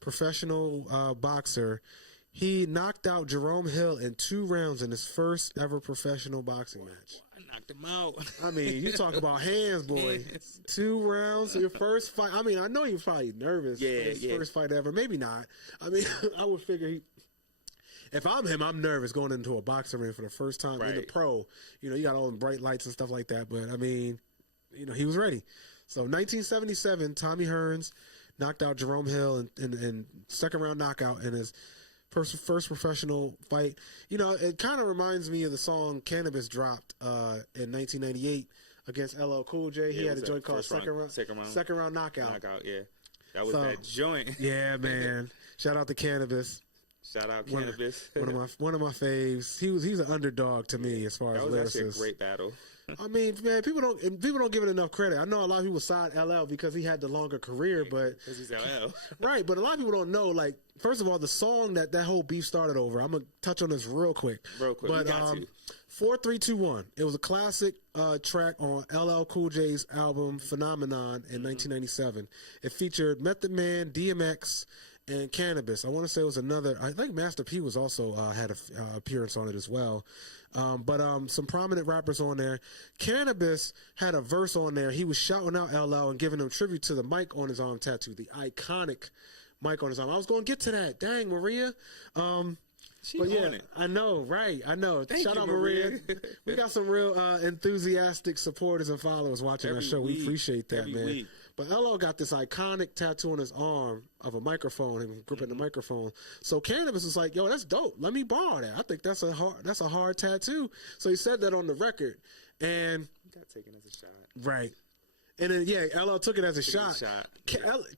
professional boxer. He knocked out Jerome Hill in 2 rounds in his first ever professional boxing match. I knocked him out. I mean, you talk about hands, boy. 2 rounds, your first fight. I mean, I know you're probably nervous. Yeah. First fight ever. Maybe not. I mean, I would figure if I'm him, I'm nervous going into a boxing ring for the first time in the pro. You know, you got all the bright lights and stuff like that. But, I mean, you know, he was ready. So, 1977, Tommy Hearns knocked out Jerome Hill in second-round knockout in his first professional fight. You know, it kind of reminds me of the song Cannabis dropped in 1998 against F.L.O. Cool J. He had a joint called Second Round Knockout. Yeah. That was that joint. Yeah, man. Shout out to Cannabis. Shout out Cannabis. One of my faves. He's an underdog to me as far as lyricists. That was actually a great battle. I mean, man, people don't give it enough credit. I know a lot of people side LL because he had the longer career, but because he's LL, right? But a lot of people don't know. Like, first of all, the song that whole beef started over. I'm gonna touch on this real quick. But 4321. It was a classic track on LL Cool J's album Phenomenon in 1997. It featured Method Man, DMX, and Cannabis. I want to say it was another. I think Master P was also had an appearance on it as well. But some prominent rappers on there. Cannabis had a verse on there. He was shouting out LL and giving him tribute to the mic on his arm tattoo, the iconic mic on his arm. I was going to get to that. Dang, Maria. But yeah, I know, right? I know. Shout out, Maria. We got some real enthusiastic supporters and followers watching our show. We appreciate that, man. Week. But LL got this iconic tattoo on his arm of a microphone and gripping the microphone. So Cannabis was like, "Yo, that's dope. Let me borrow that. I think that's a hard tattoo." So he said that on the record, and got taken as a shot, right? And then LL took it as a shot.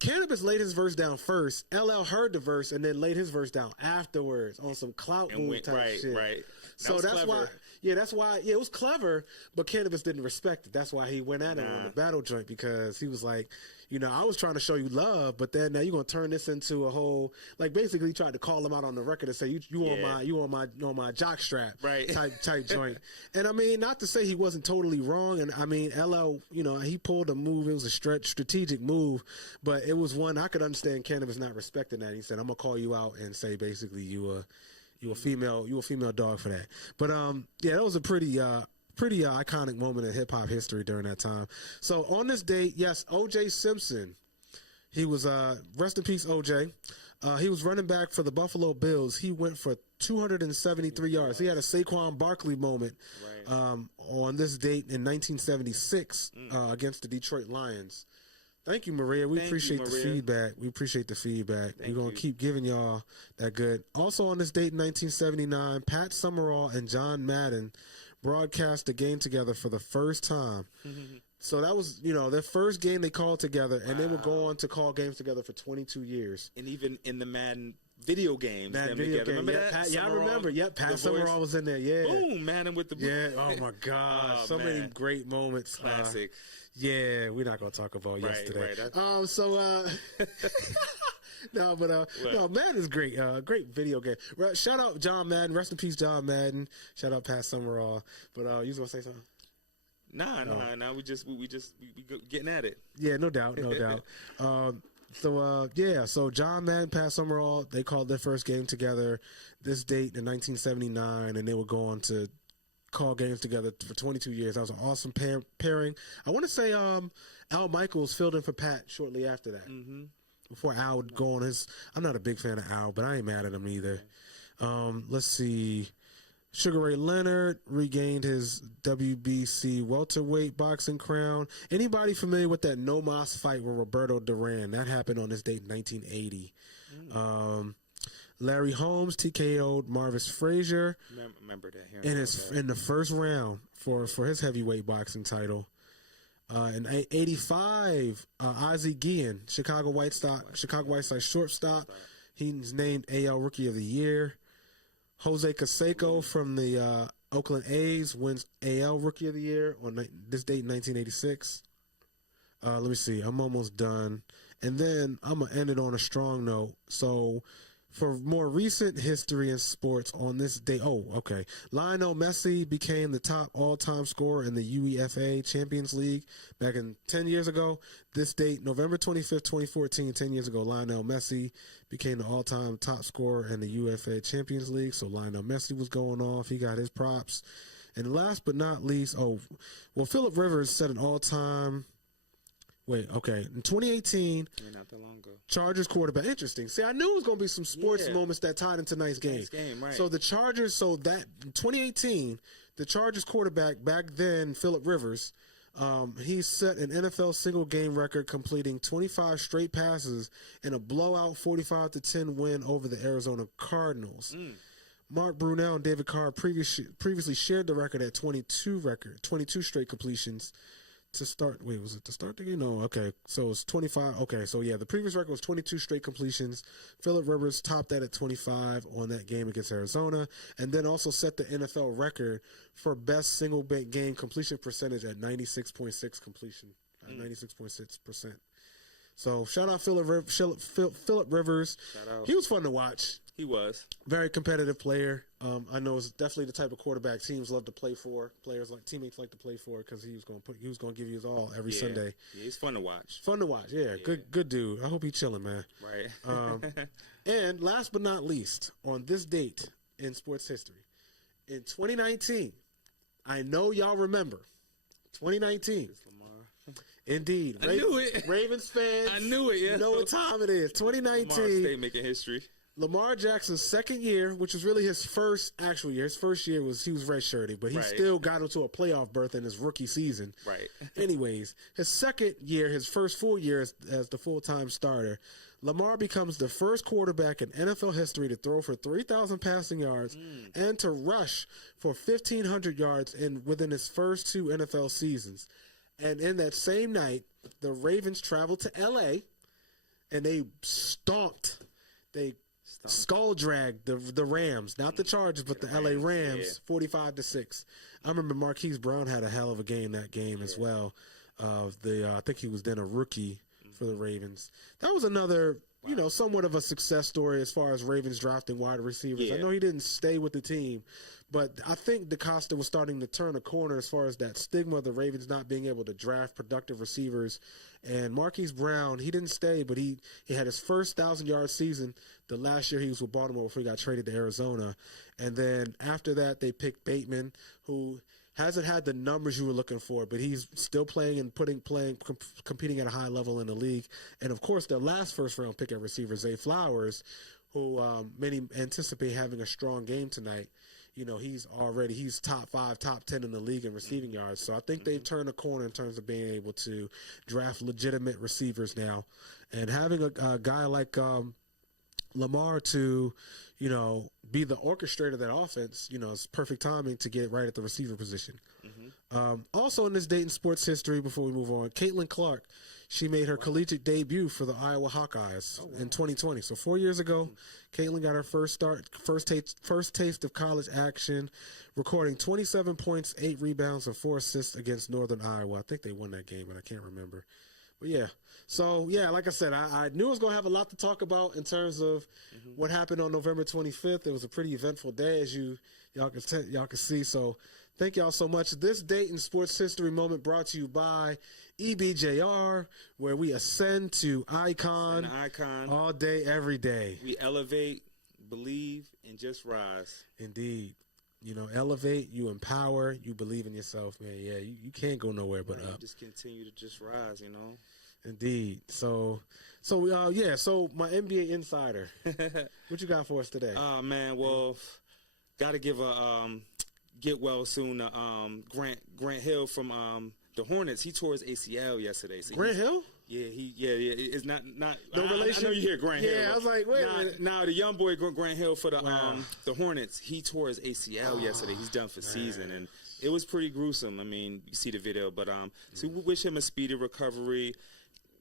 Cannabis laid his verse down first. LL heard the verse and then laid his verse down afterwards on some clout move type shit. Right. So that's why. Yeah, that's why. Yeah, it was clever, but Cannabis didn't respect it. That's why he went at him on the battle joint, because he was like, you know, I was trying to show you love, but then now you're gonna turn this into a whole, like, basically he tried to call him out on the record and say you on my jock strap, right? type joint. And I mean, not to say he wasn't totally wrong. And I mean, LL, you know, he pulled a move. It was a strategic move, but it was one I could understand Cannabis not respecting that. He said, I'm gonna call you out and say basically you a female dog for that. But that was a pretty iconic moment in hip hop history during that time. So on this date, yes, O.J. Simpson, he was rest in peace, O.J. He was running back for the Buffalo Bills. He went for 273 yards. He had a Saquon Barkley moment on this date in 1976 against the Detroit Lions. Thank you, Maria. We appreciate the feedback. We're going to keep giving y'all that good. Also on this date in 1979, Pat Summerall and John Madden broadcast the game together for the first time. So that was, you know, their first game they called together, and they would go on to call games together for 22 years. And even in the Madden video games, remember that? I remember. Yep, Pat Summerall was in there. Yeah. Boom, Madden with the oh my God, many great moments. Classic. Yeah, we're not gonna talk about yesterday. Right. No, Madden is great. Great video game. Shout out John Madden. Rest in peace, John Madden. Shout out Pat Summerall. But you was gonna say something? Nah. We just getting at it. Yeah, no doubt. So John Madden, Pat Summerall, they called their first game together this date in 1979, and they would go on to call games together for 22 years. That was an awesome pairing. I want to say Al Michaels filled in for Pat shortly after that. Mm-hmm. Before Al would go on his... I'm not a big fan of Al, but I ain't mad at him either. Let's see. Sugar Ray Leonard regained his WBC welterweight boxing crown. Anybody familiar with that No Mas fight with Roberto Duran? That happened on this date in 1980. Larry Holmes TKO'd Marvis Frazier. Remember that. In the first round for his heavyweight boxing title. In 85, Ozzie Guillen, Chicago White Sox shortstop. He's named AL Rookie of the Year. Jose Canseco from the Oakland A's wins AL Rookie of the Year on this date in 1986. Let me see. I'm almost done. And then I'm going to end it on a strong note. So, for more recent history in sports on this day, Lionel Messi became the top all-time scorer in the UEFA Champions League back in 10 years ago. This date, November 25th, 2014, 10 years ago, Lionel Messi became the all-time top scorer in the UEFA Champions League. So Lionel Messi was going off. He got his props. And last but not least, Phillip Rivers set an all-time... in 2018, not that long ago. Chargers quarterback. Interesting. See, I knew it was going to be some sports moments that tied into tonight's game. Nice game, right. So the Chargers, in 2018, the Chargers quarterback back then, Phillip Rivers, he set an NFL single game record, completing 25 straight passes in a blowout 45-10 win over the Arizona Cardinals. Mark Brunell and David Carr previously shared the record at 22 straight completions. To start, was it to start the game? No, okay. So it's 25. Okay, so yeah, the previous record was 22 straight completions. Phillip Rivers topped that at 25 on that game against Arizona, and then also set the NFL record for best single game completion percentage at 96.6 completion, 96.6%. So shout out Phillip Rivers. Shout out. He was fun to watch. He was. Very competitive player. I know it's definitely the type of quarterback teams love to play for. Teammates like to play for because he was going to give you his all every Sunday. Yeah, he's fun to watch. Fun to watch. Yeah, good dude. I hope he's chilling, man. Right. And last but not least, on this date in sports history, in 2019, I know y'all remember 2019. Indeed. I knew it. Ravens fans. I knew it, yeah. You know what time it is. 2019. Lamar State making history. Lamar Jackson's second year, which was really his first actual year. His first year he was redshirted, but he still got into a playoff berth in his rookie season. Right. Anyways, his second year, his first full year as the full-time starter, Lamar becomes the first quarterback in NFL history to throw for 3,000 passing yards and to rush for 1,500 yards within his first two NFL seasons. And in that same night, the Ravens traveled to L.A., and they skull dragged the Rams, not the Chargers, but the L.A. Rams, 45-6. I remember Marquise Brown had a hell of a game that game as well. I think he was then a rookie for the Ravens. That was another, somewhat of a success story as far as Ravens drafting wide receivers. I know he didn't stay with the team, but I think DeCosta was starting to turn a corner as far as that stigma of the Ravens not being able to draft productive receivers. And Marquise Brown, he didn't stay, but he had his first 1,000-yard season the last year he was with Baltimore before he got traded to Arizona. And then after that, they picked Bateman, who hasn't had the numbers you were looking for, but he's still playing and competing at a high level in the league. And, of course, their last first-round pick at receiver, Zay Flowers, who many anticipate having a strong game tonight. He's top 5, top 10 in the league in receiving yards. So I think they've turned a corner in terms of being able to draft legitimate receivers now. And having a guy like Lamar to, be the orchestrator of that offense, it's perfect timing to get right at the receiver position. Also in this date in sports history, before we move on, Caitlin Clark, she made her collegiate debut for the Iowa Hawkeyes in 2020. So 4 years ago, Caitlin got her first taste of college action, recording 27 points, 8 rebounds, and 4 assists against Northern Iowa. I think they won that game, but I can't remember. But yeah, so yeah, like I said, I knew it was going to have a lot to talk about in terms of what happened on November 25th. It was a pretty eventful day, as y'all can see. So thank y'all so much. This date in sports history moment brought to you by EBJR, where we ascend to icon all day, every day. We elevate, believe, and just rise. Indeed. Elevate, you empower, you believe in yourself, man. Yeah, you can't go nowhere but up. Just continue to just rise, Indeed. So my NBA insider, what you got for us today? Oh, man, well, got to give a get well soon to Grant Hill from the Hornets. He tore his ACL yesterday. So Grant Hill? Yeah, it's not. No relation. I know you hear Grant Hill. Yeah, I was like, wait a minute. Now the young boy Grant Hill for the Hornets, he tore his ACL yesterday. He's done for season, and it was pretty gruesome. I mean, you see the video, but so we wish him a speedy recovery.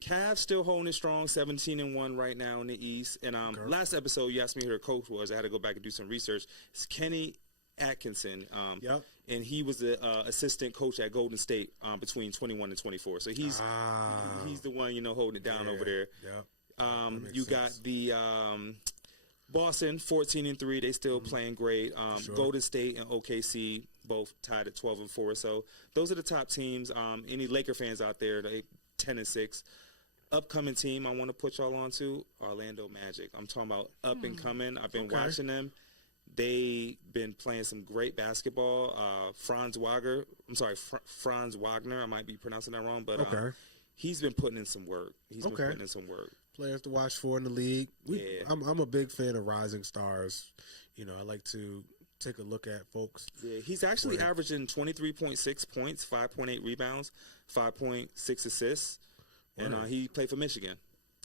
Cavs still holding it strong, 17-1 right now in the East. And last episode, you asked me who their coach was. I had to go back and do some research. It's Kenny Atkinson. Yep. And he was the assistant coach at Golden State between 21 and 24. So he's the one, holding it down over there. Yep. You got the Boston 14-3. They still playing great. Sure. Golden State and OKC both tied at 12-4. So those are the top teams. Any Laker fans out there, they 10-6. Upcoming team I want to put y'all on to, Orlando Magic. I'm talking about up and coming. I've been watching them. They've been playing some great basketball. Franz Wagner. I might be pronouncing that wrong, but he's been putting in some work. Players to watch for in the league. I'm a big fan of rising stars. I like to take a look at folks. Yeah, he's actually averaging 23.6 points, 5.8 rebounds, 5.6 assists, and he played for Michigan.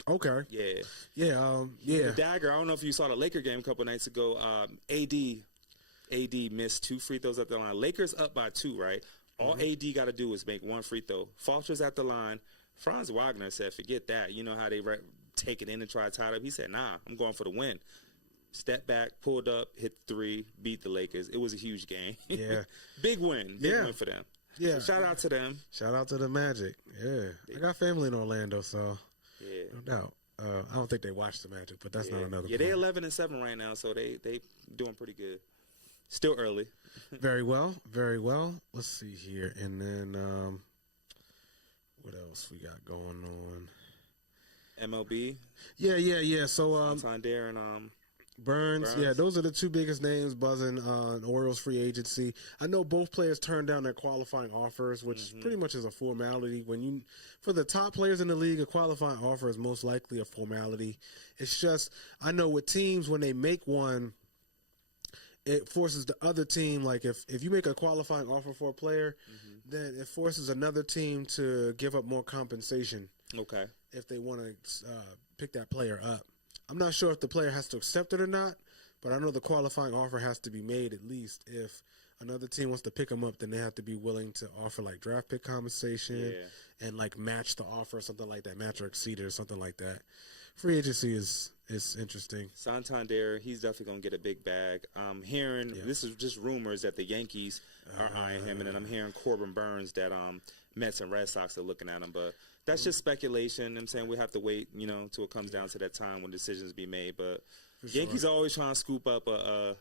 Okay. Yeah. Yeah. The dagger. I don't know if you saw the Laker game a couple nights ago. AD missed 2 free throws at the line. Lakers up by 2, right? All AD got to do is make 1 free throw. Falters at the line. Franz Wagner said, forget that. You know how they take it in and try to tie it up? He said, nah, I'm going for the win. Step back, pulled up, hit 3, beat the Lakers. It was a huge game. Yeah. Big win. Big win for them. Yeah. So shout out to them. Shout out to the Magic. Yeah. I got family in Orlando, so no doubt. I don't think they watch the Magic, but that's not another point. They're 11-7 right now, so they doing pretty good. Still early. Very well. Very well. Let's see here. And then what else we got going on? MLB. Yeah. So Santander and Burns. Yeah, those are the 2 biggest names buzzing on Orioles free agency. I know both players turned down their qualifying offers, which pretty much is a formality. For the top players in the league, a qualifying offer is most likely a formality. It's just, I know with teams, when they make one, it forces the other team, like if you make a qualifying offer for a player, then it forces another team to give up more compensation. Okay. If they want to pick that player up. I'm not sure if the player has to accept it or not, but I know the qualifying offer has to be made at least. If another team wants to pick them up, then they have to be willing to offer like draft pick compensation and like match the offer or something like that, match or exceed it or something like that. Free agency is interesting. Santander, he's definitely going to get a big bag. I'm hearing, this is just rumors that the Yankees are eyeing him, and then I'm hearing Corbin Burns that Mets and Red Sox are looking at him, but that's just speculation. I'm saying we have to wait, till it comes down to that time when decisions be made. But Yankees are always trying to scoop up a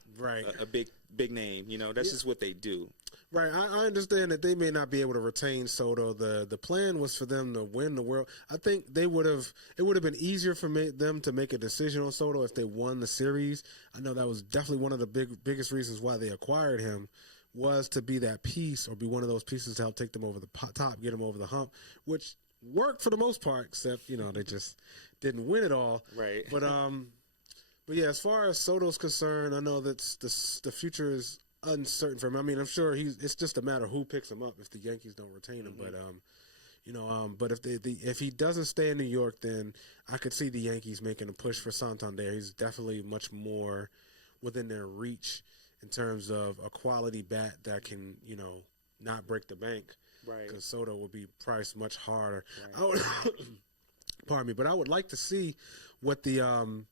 big name. That's just what they do. Right. I understand that they may not be able to retain Soto. The plan was for them to win the World. I think it would have been easier for them to make a decision on Soto if they won the series. I know that was definitely one of the biggest reasons why they acquired him, was to be that piece or be one of those pieces to help take them over the top, get them over the hump, which worked for the most part, except they just didn't win it all. Right. But yeah, as far as Soto's concerned, I know that the future is uncertain for him. I mean, I'm sure it's just a matter of who picks him up if the Yankees don't retain him. But but if he doesn't stay in New York, then I could see the Yankees making a push for Santander. He's definitely much more within their reach in terms of a quality bat that can not break the bank. Right. Because Soto will be priced much harder. Right. Pardon me, but I would like to see what the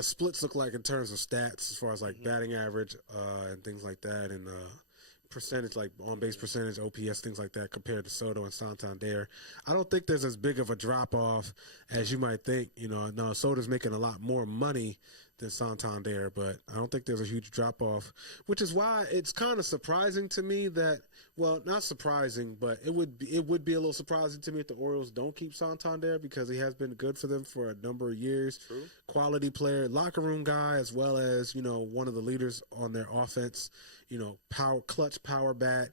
splits look like in terms of stats, as far as like batting average and things like that, and percentage, like on base percentage, OPS, things like that, compared to Soto and Santander. I don't think there's as big of a drop off as you might think. No, Soto's making a lot more money than Santander, but I don't think there's a huge drop off, which is why it's kind of surprising to me that, well, not surprising, but it would be a little surprising to me if the Orioles don't keep Santander, because he has been good for them for a number of years. True. Quality player, locker room guy, as well as one of the leaders on their offense. Clutch power bat.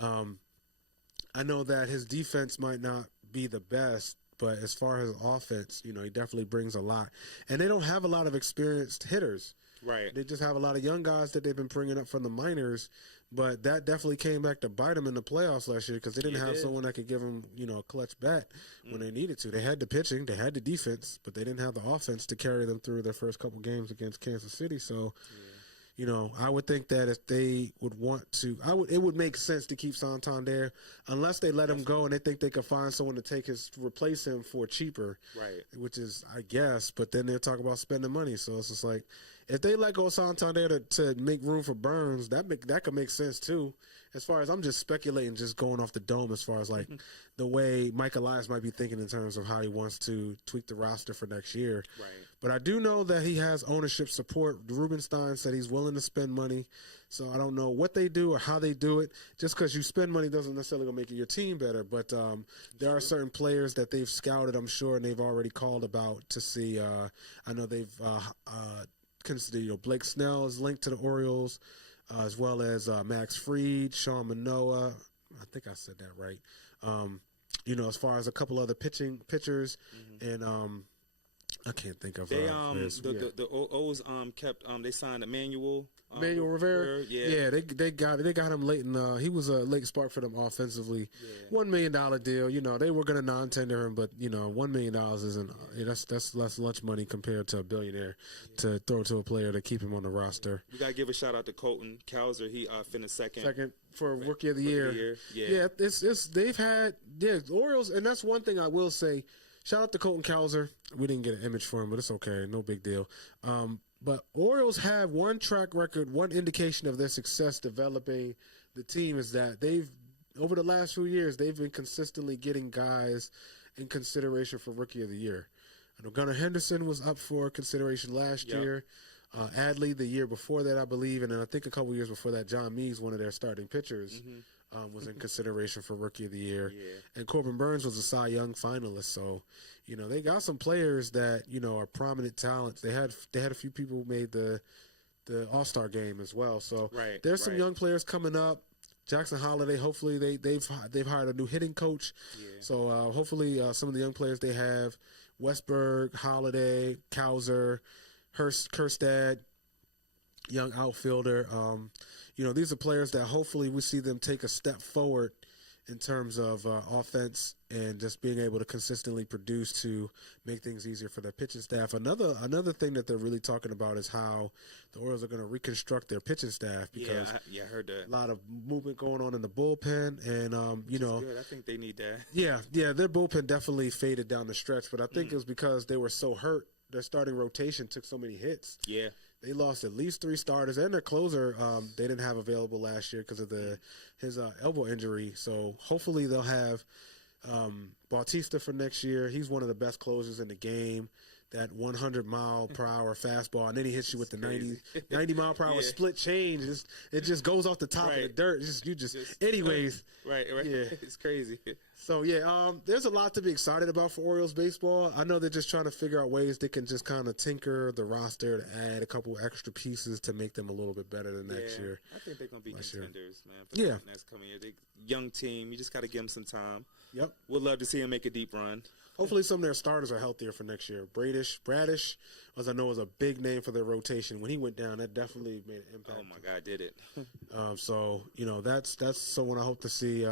I know that his defense might not be the best, but as far as offense, he definitely brings a lot. And they don't have a lot of experienced hitters. Right. They just have a lot of young guys that they've been bringing up from the minors. But that definitely came back to bite them in the playoffs last year because they didn't have someone that could give them, a clutch bat when they needed to. They had the pitching, they had the defense, but they didn't have the offense to carry them through their first couple games against Kansas City. So, I would think that if they would want to, it would make sense to keep Santander unless they let him go and they think they could find someone to replace him for cheaper, right? Which is, I guess, but then they'll talk about spending money. So it's just like, if they let go of Santander to make room for Burns, that could make sense too. As far as I'm just speculating, just going off the dome, as far as like the way Mike Elias might be thinking in terms of how he wants to tweak the roster for next year. Right. But I do know that he has ownership support. Rubenstein said he's willing to spend money. So I don't know what they do or how they do it. Just because you spend money doesn't necessarily make your team better. But there are certain players that they've scouted, I'm sure, and they've already called about to see. I know they've considered, Blake Snell is linked to the Orioles, as well as Max Fried, Sean Manoah. I think I said that right. As far as a couple other pitchers, and I can't think of. The O's kept they signed Emmanuel Rivera. Yeah, they got him late in. He was a late spark for them offensively. Yeah. $1 million deal. They were going to non-tender him, but $1 million isn't. That's less lunch money compared to a billionaire to throw to a player to keep him on the roster. We got to give a shout out to Colton Cowser. He finished second for Rookie of the Year. Yeah, they've had the Orioles, and that's one thing I will say. Shout out to Colton Cowser. We didn't get an image for him, but it's okay. No big deal. But Orioles have one track record, one indication of their success developing the team is that over the last few years, they've been consistently getting guys in consideration for Rookie of the Year. I know Gunnar Henderson was up for consideration last year. Adley the year before that, I believe. And then I think a couple years before that, John Meeks, one of their starting pitchers, was in consideration for Rookie of the Year. Yeah. And Corbin Burns was a Cy Young finalist. So, they got some players that, are prominent talents. They had a few people who made the All-Star game as well. So there's some young players coming up. Jackson Holiday, hopefully they've hired a new hitting coach. Yeah. So hopefully some of the young players they have, Westberg, Holiday, Cowser, Kerstad, young outfielder. These are players that hopefully we see them take a step forward in terms of offense and just being able to consistently produce to make things easier for their pitching staff. Another thing that they're really talking about is how the Orioles are going to reconstruct their pitching staff because I heard that. A lot of movement going on in the bullpen, and good. I think they need that. Yeah, their bullpen definitely faded down the stretch, but I think it was because they were so hurt. Their starting rotation took so many hits. Yeah. They lost at least 3 starters, and their closer they didn't have available last year because of his elbow injury. So hopefully they'll have Bautista for next year. He's one of the best closers in the game. That 100-mile-per-hour fastball, and then he hits you with the 90-mile-per-hour split change. It just goes off the top of the dirt. Anyways. Right. Yeah. It's crazy. So, there's a lot to be excited about for Orioles baseball. I know they're just trying to figure out ways they can just kind of tinker the roster to add a couple extra pieces to make them a little bit better than next year. I think they're going to be contenders, man, for the next coming year. Young team. You just got to give them some time. Yep. We'd love to see them make a deep run. Hopefully some of their starters are healthier for next year. Bradish, as I know, was a big name for their rotation. When he went down, that definitely made an impact. Oh, my God, did it. So, that's someone I hope to see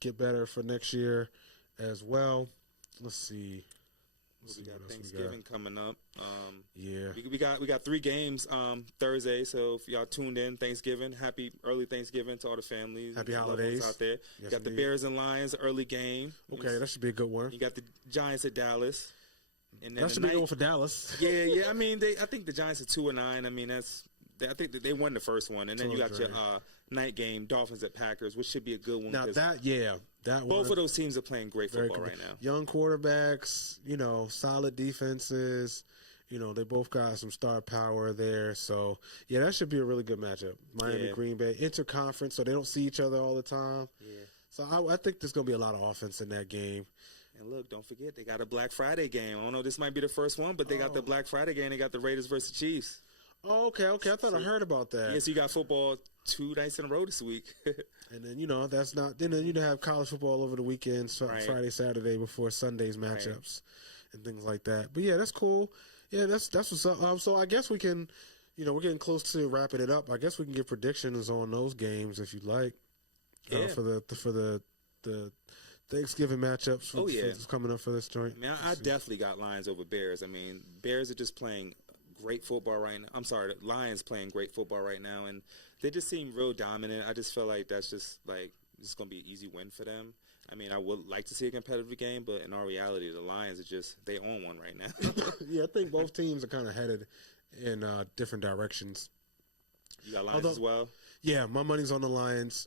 get better for next year as well. Let's see. We got Thanksgiving coming up. We got 3 games Thursday. So if y'all tuned in, Thanksgiving, happy early Thanksgiving to all the families. Happy holidays out there. Yes, got the Bears and Lions early game. Okay, that should be a good one. You got the Giants at Dallas. And then that should be going for Dallas. Yeah. I mean, I think the Giants are 2-9. I mean, I think that they won the first one, and then you got your night game, Dolphins at Packers, which should be a good one. Now that both of those teams are playing great football right now. Young quarterbacks, solid defenses. They both got some star power there. So that should be a really good matchup. Miami, Green Bay, interconference, so they don't see each other all the time. Yeah. So I think there's gonna be a lot of offense in that game. And look, don't forget they got a Black Friday game. I don't know, this might be the first one, but they got the Black Friday game. They got the Raiders versus Chiefs. Oh, okay. I thought I heard about that. Yes, you got football 2 nights in a row this week. And then, that's not – then you have college football over the weekend, Friday, Saturday before Sunday's matchups and things like that. But, that's cool. Yeah, that's what's up. So I guess we can, we're getting close to wrapping it up. I guess we can get predictions on those games if you'd like. Yeah. For the Thanksgiving matchups. For coming up for this joint. I mean, I definitely got Lions over Bears. I mean, Bears are just playing great football right now. I'm sorry, the Lions playing great football right now, and they just seem real dominant. I just feel like that's just like it's going to be an easy win for them. I mean, I would like to see a competitive game, but in all reality, the Lions are just they own one right now. Yeah, I think both teams are kind of headed in different directions. You got Lions as well? Yeah, my money's on the Lions.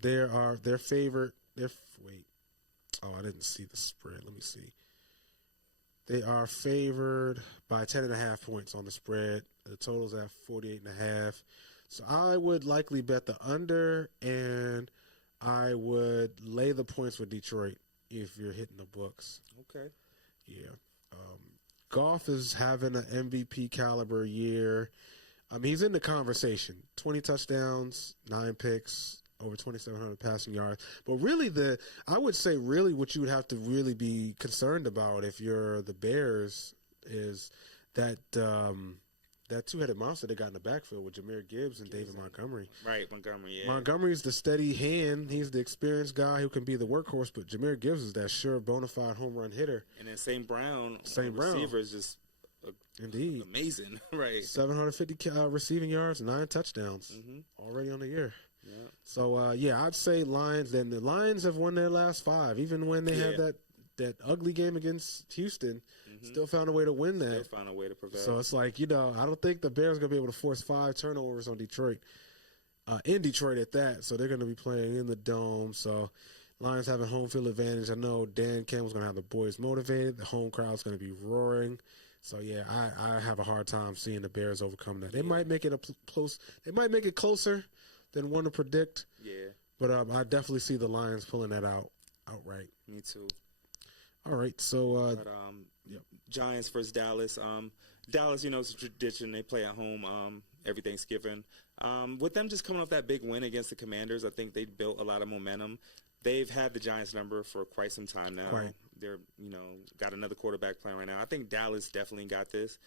They're favored. Wait. Oh, I didn't see the spread. Let me see. They are favored by 10.5 points on the spread. The total's at 48.5. So I would likely bet the under, and I would lay the points with Detroit if you're hitting the books. Okay. Yeah. Goff is having an MVP caliber year. I mean, he's in the conversation. 20 touchdowns, 9 picks, over 2,700 passing yards. But really, I would say really what you would have to really be concerned about if you're the Bears is that that two-headed monster they got in the backfield with Jahmyr Gibbs and David Montgomery. Right, Montgomery, yeah. Montgomery's the steady hand. He's the experienced guy who can be the workhorse, but Jahmyr Gibbs is that sure bona fide home run hitter. And then St. Brown, receiver is just indeed amazing, right? 750 receiving yards, 9 touchdowns already on the year. Yeah. So, I'd say Lions. Then the Lions have won their last 5, even when they had that ugly game against Houston. Still found a way to win that. Still found a way to prevail. So it's like, I don't think the Bears are going to be able to force 5 turnovers on Detroit, in Detroit at that. So they're going to be playing in the Dome. So Lions having home field advantage. I know Dan Campbell's going to have the boys motivated. The home crowd's going to be roaring. So, I have a hard time seeing the Bears overcome that. They might make it close. They might make it closer than one to predict. Yeah. But I definitely see the Lions pulling that outright. Me too. All right, so Giants versus Dallas. Dallas, it's a tradition. They play at home every Thanksgiving. With them just coming off that big win against the Commanders, I think they built a lot of momentum. They've had the Giants number for quite some time now. Right. They're, got another quarterback playing right now. I think Dallas definitely got this.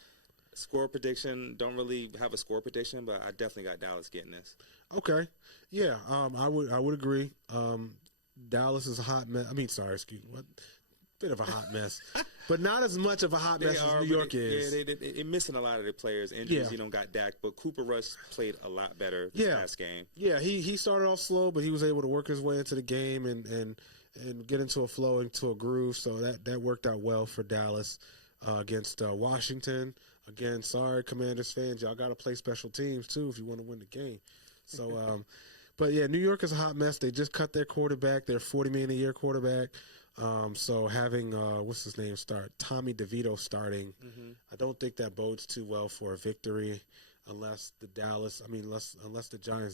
Score prediction, don't really have a score prediction, but I definitely got Dallas getting this. Okay. Yeah, I would agree. Dallas is a hot mess. Bit of a hot mess, but not as much of a hot mess as New York is. Yeah, they're missing a lot of their players. Injuries, you don't got Dak, but Cooper Rush played a lot better this last game. Yeah, he started off slow, but he was able to work his way into the game and get into a flow, into a groove. So that worked out well for Dallas against Washington. Again, sorry, Commanders fans, y'all got to play special teams too if you want to win the game. So, but yeah, New York is a hot mess. They just cut their quarterback, their $40 million a year quarterback. So having what's his name start, Tommy DeVito starting, I don't think that bodes too well for a victory, unless the Giants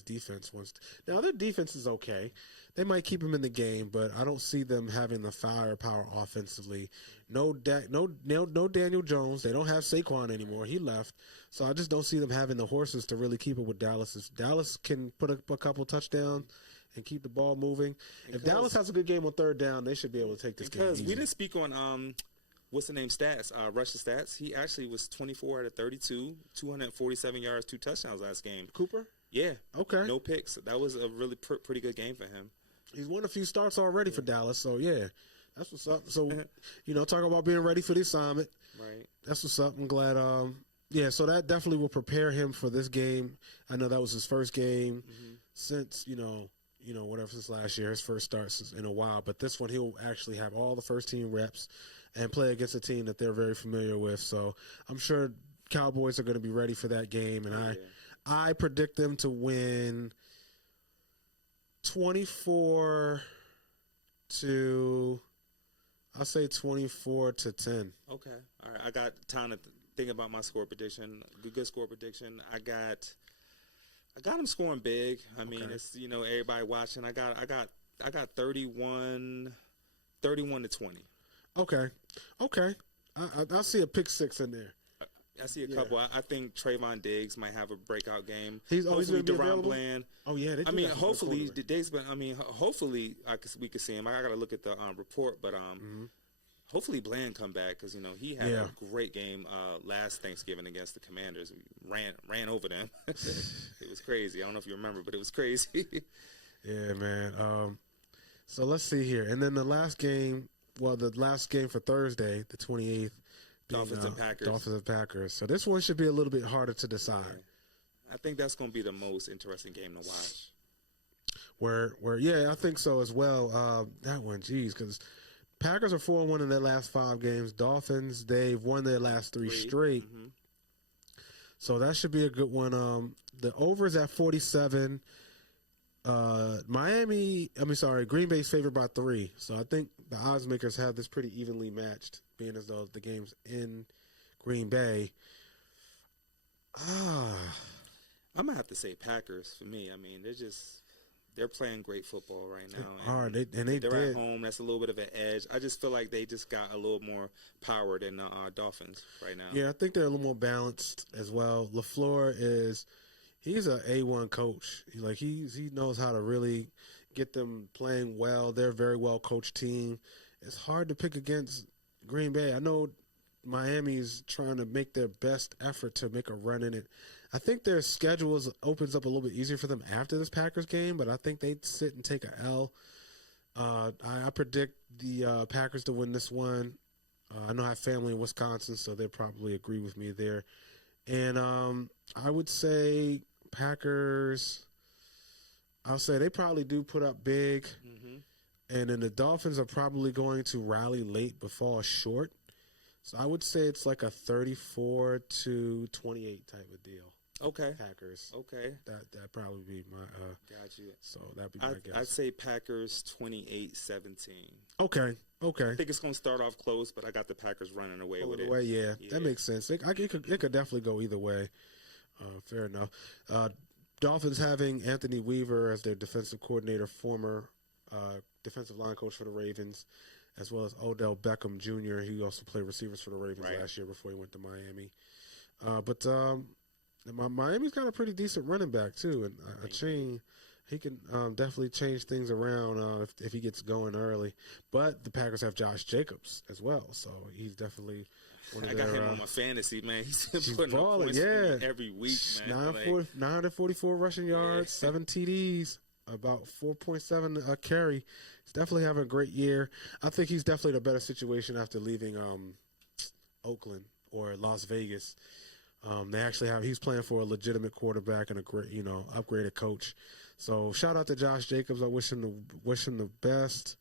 defense wants to. Now their defense is okay. They might keep him in the game, but I don't see them having the firepower offensively. No Daniel Jones. They don't have Saquon anymore. He left. So I just don't see them having the horses to really keep it with Dallas. If Dallas can put up a couple touchdowns and keep the ball moving. If Dallas has a good game on third down, they should be able to take this game easy. Because we didn't speak on what's the name stats, Rush's stats. He actually was 24 out of 32, 247 yards, 2 touchdowns last game. Cooper? Yeah. Okay. No picks. That was a really pretty good game for him. He's won a few starts already for Dallas, so yeah. That's what's up. So, talking about being ready for the assignment. Right. That's what's up. I'm glad. So that definitely will prepare him for this game. I know that was his first game since, since last year, his first start in a while. But this one, he'll actually have all the first team reps and play against a team that they're very familiar with. So I'm sure Cowboys are going to be ready for that game. And I predict them to win 24 to 10. Okay. All right. I got time to think about my score prediction. Good score prediction. I got them scoring big. I mean, it's everybody watching. I got 31 to 20. Okay. I see a pick six in there. I see a couple. I think Trayvon Diggs might have a breakout game. He's going to be available? Bland. Oh yeah. Hopefully Diggs. Hopefully we could see him. I got to look at the report, but Hopefully Bland come back because, he had a great game last Thanksgiving against the Commanders. We ran over them. It was crazy. I don't know if you remember, but it was crazy. Yeah, man. So let's see here. And then the last game for Thursday, the 28th, Dolphins and Packers. Dolphins and Packers. So this one should be a little bit harder to decide. I think that's going to be the most interesting game to watch. I think so as well. That one, because Packers are 4-1 in their last 5 games. Dolphins, they've won their last 3 straight. Mm-hmm. So that should be a good one. The over's at 47. Green Bay's favored by 3. So I think the odds makers have this pretty evenly matched, being as though the game's in Green Bay. I'm going to have to say Packers for me. I mean, they're playing great football right now. They're at home. That's a little bit of an edge. I just feel like they just got a little more power than the Dolphins right now. Yeah, I think they're a little more balanced as well. LaFleur he's an A1 coach. He knows how to really get them playing well. They're a very well coached team. It's hard to pick against Green Bay. I know Miami's trying to make their best effort to make a run in it. I think their schedule opens up a little bit easier for them after this Packers game, but I think they'd sit and take a L. I predict the Packers to win this one. I know I have family in Wisconsin, so they'll probably agree with me there. And I would say Packers, I'll say they probably do put up big. Mm-hmm. And then the Dolphins are probably going to rally late but fall short. So I would say it's like a 34-28 type of deal. Okay. Packers. Okay. That'd probably be my got you. So that'd be my guess. I'd say Packers 28-17. Okay. I think it's gonna start off close, but I got the Packers running away with it. Yeah. That makes sense. It could definitely go either way. Fair enough. Dolphins having Anthony Weaver as their defensive coordinator, former defensive line coach for the Ravens, as well as Odell Beckham Jr. He also played receivers for the Ravens last year before he went to Miami. But Miami's got a pretty decent running back too, and he can definitely change things around if he gets going early. But the Packers have Josh Jacobs as well, so he's definitely one of I got him on my fantasy, man. He's putting balling, up points every week, man. 944 rushing yards, 7 TDs, about 4.7 a carry. He's definitely having a great year. I think he's definitely in a better situation after leaving Oakland or Las Vegas. They actually he's playing for a legitimate quarterback and a great, upgraded coach. So shout out to Josh Jacobs. I wish him the best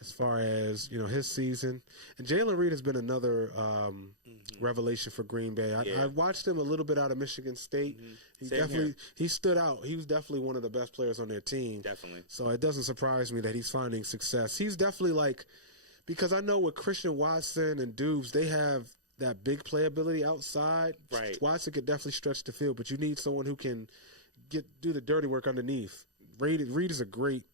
as far as, his season. And Jalen Reed has been another revelation for Green Bay. I watched him a little bit out of Michigan State. He stood out. He was definitely one of the best players on their team. Definitely. So it doesn't surprise me that he's finding success. He's definitely because I know with Christian Watson and Dubes, they have that big playability outside. Right. Watson could definitely stretch the field, but you need someone who can do the dirty work underneath. Reed is a great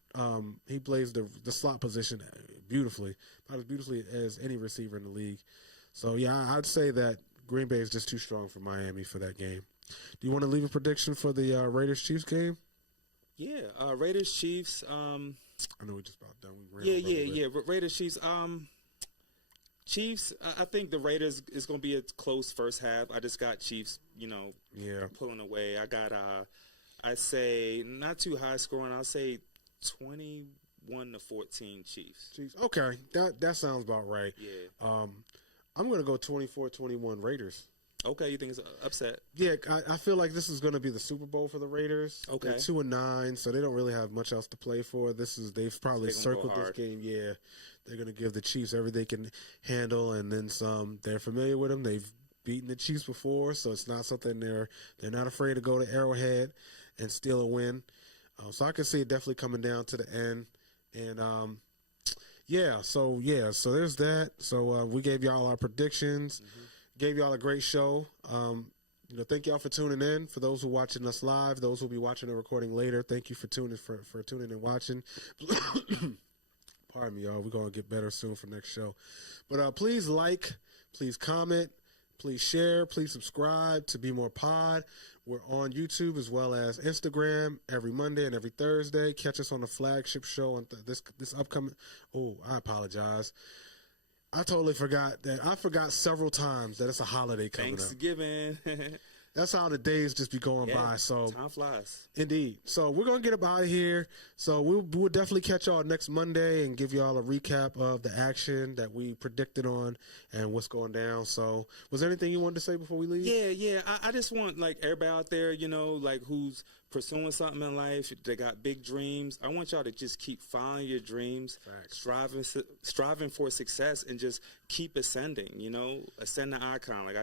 he plays the slot position beautifully, about as beautifully as any receiver in the league. So yeah, I'd say that Green Bay is just too strong for Miami for that game. Do you want to leave a prediction for the Raiders-Chiefs game? Yeah, Raiders-Chiefs. I know we're just about done. Raiders-Chiefs. Chiefs, I think the Raiders is going to be a close first half. I just got Chiefs, pulling away. I got, I say, not too high scoring. I'll say 21-14 Chiefs. Okay, that sounds about right. Yeah. I'm going to go 24-21 Raiders. Okay, you think it's upset? Yeah, I feel like this is going to be the Super Bowl for the Raiders. Okay. They're 2-9, so they don't really have much else to play for. They've probably circled this game. Yeah, they're going to give the Chiefs everything they can handle, and then some. They're familiar with them. They've beaten the Chiefs before, so it's not something they're not afraid to go to Arrowhead and steal a win. So I can see it definitely coming down to the end, and so there's that. So we gave y'all our predictions. Mm-hmm. Gave y'all a great show. Thank y'all for tuning in. For those who are watching us live, those who will be watching the recording later, thank you for tuning and watching. Pardon me, y'all. We're gonna get better soon for next show. But please please comment, please share, please subscribe to BMore Pod. We're on YouTube as well as Instagram every Monday and every Thursday. Catch us on the flagship show on this upcoming. Oh, I apologize. I totally forgot that. I forgot several times that it's a holiday coming up. Thanksgiving. That's how the days just be going by. So time flies. Indeed. So we're going to get up out of here. So we'll definitely catch y'all next Monday and give y'all a recap of the action that we predicted on and what's going down. So was there anything you wanted to say before we leave? Yeah. I just want, like, everybody out there, you know, like, who's pursuing something in life, they got big dreams. I want y'all to just keep following your dreams, striving for success, and just keep ascending, you know, ascend the icon. Like,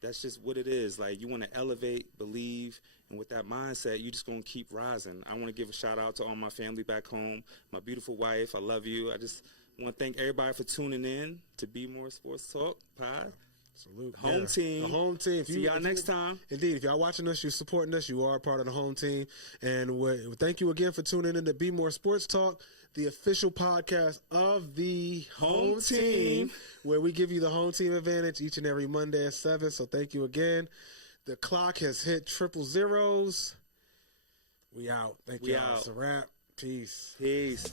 that's just what it is. Like, you want to elevate, believe, and with that mindset, you're just going to keep rising. I want to give a shout out to all my family back home, my beautiful wife. I love you. I just want to thank everybody for tuning in to Bmore Sports Talk Pod. Salute. Home team. The home team. See y'all next time. Indeed. If y'all watching us, you're supporting us, you are part of the home team. And thank you again for tuning in to Bmore Sports Talk, the official podcast of the home team, where we give you the home team advantage each and every Monday at 7. So thank you again. The clock has hit 000. We out. Thank you. It's a wrap. Peace. Peace.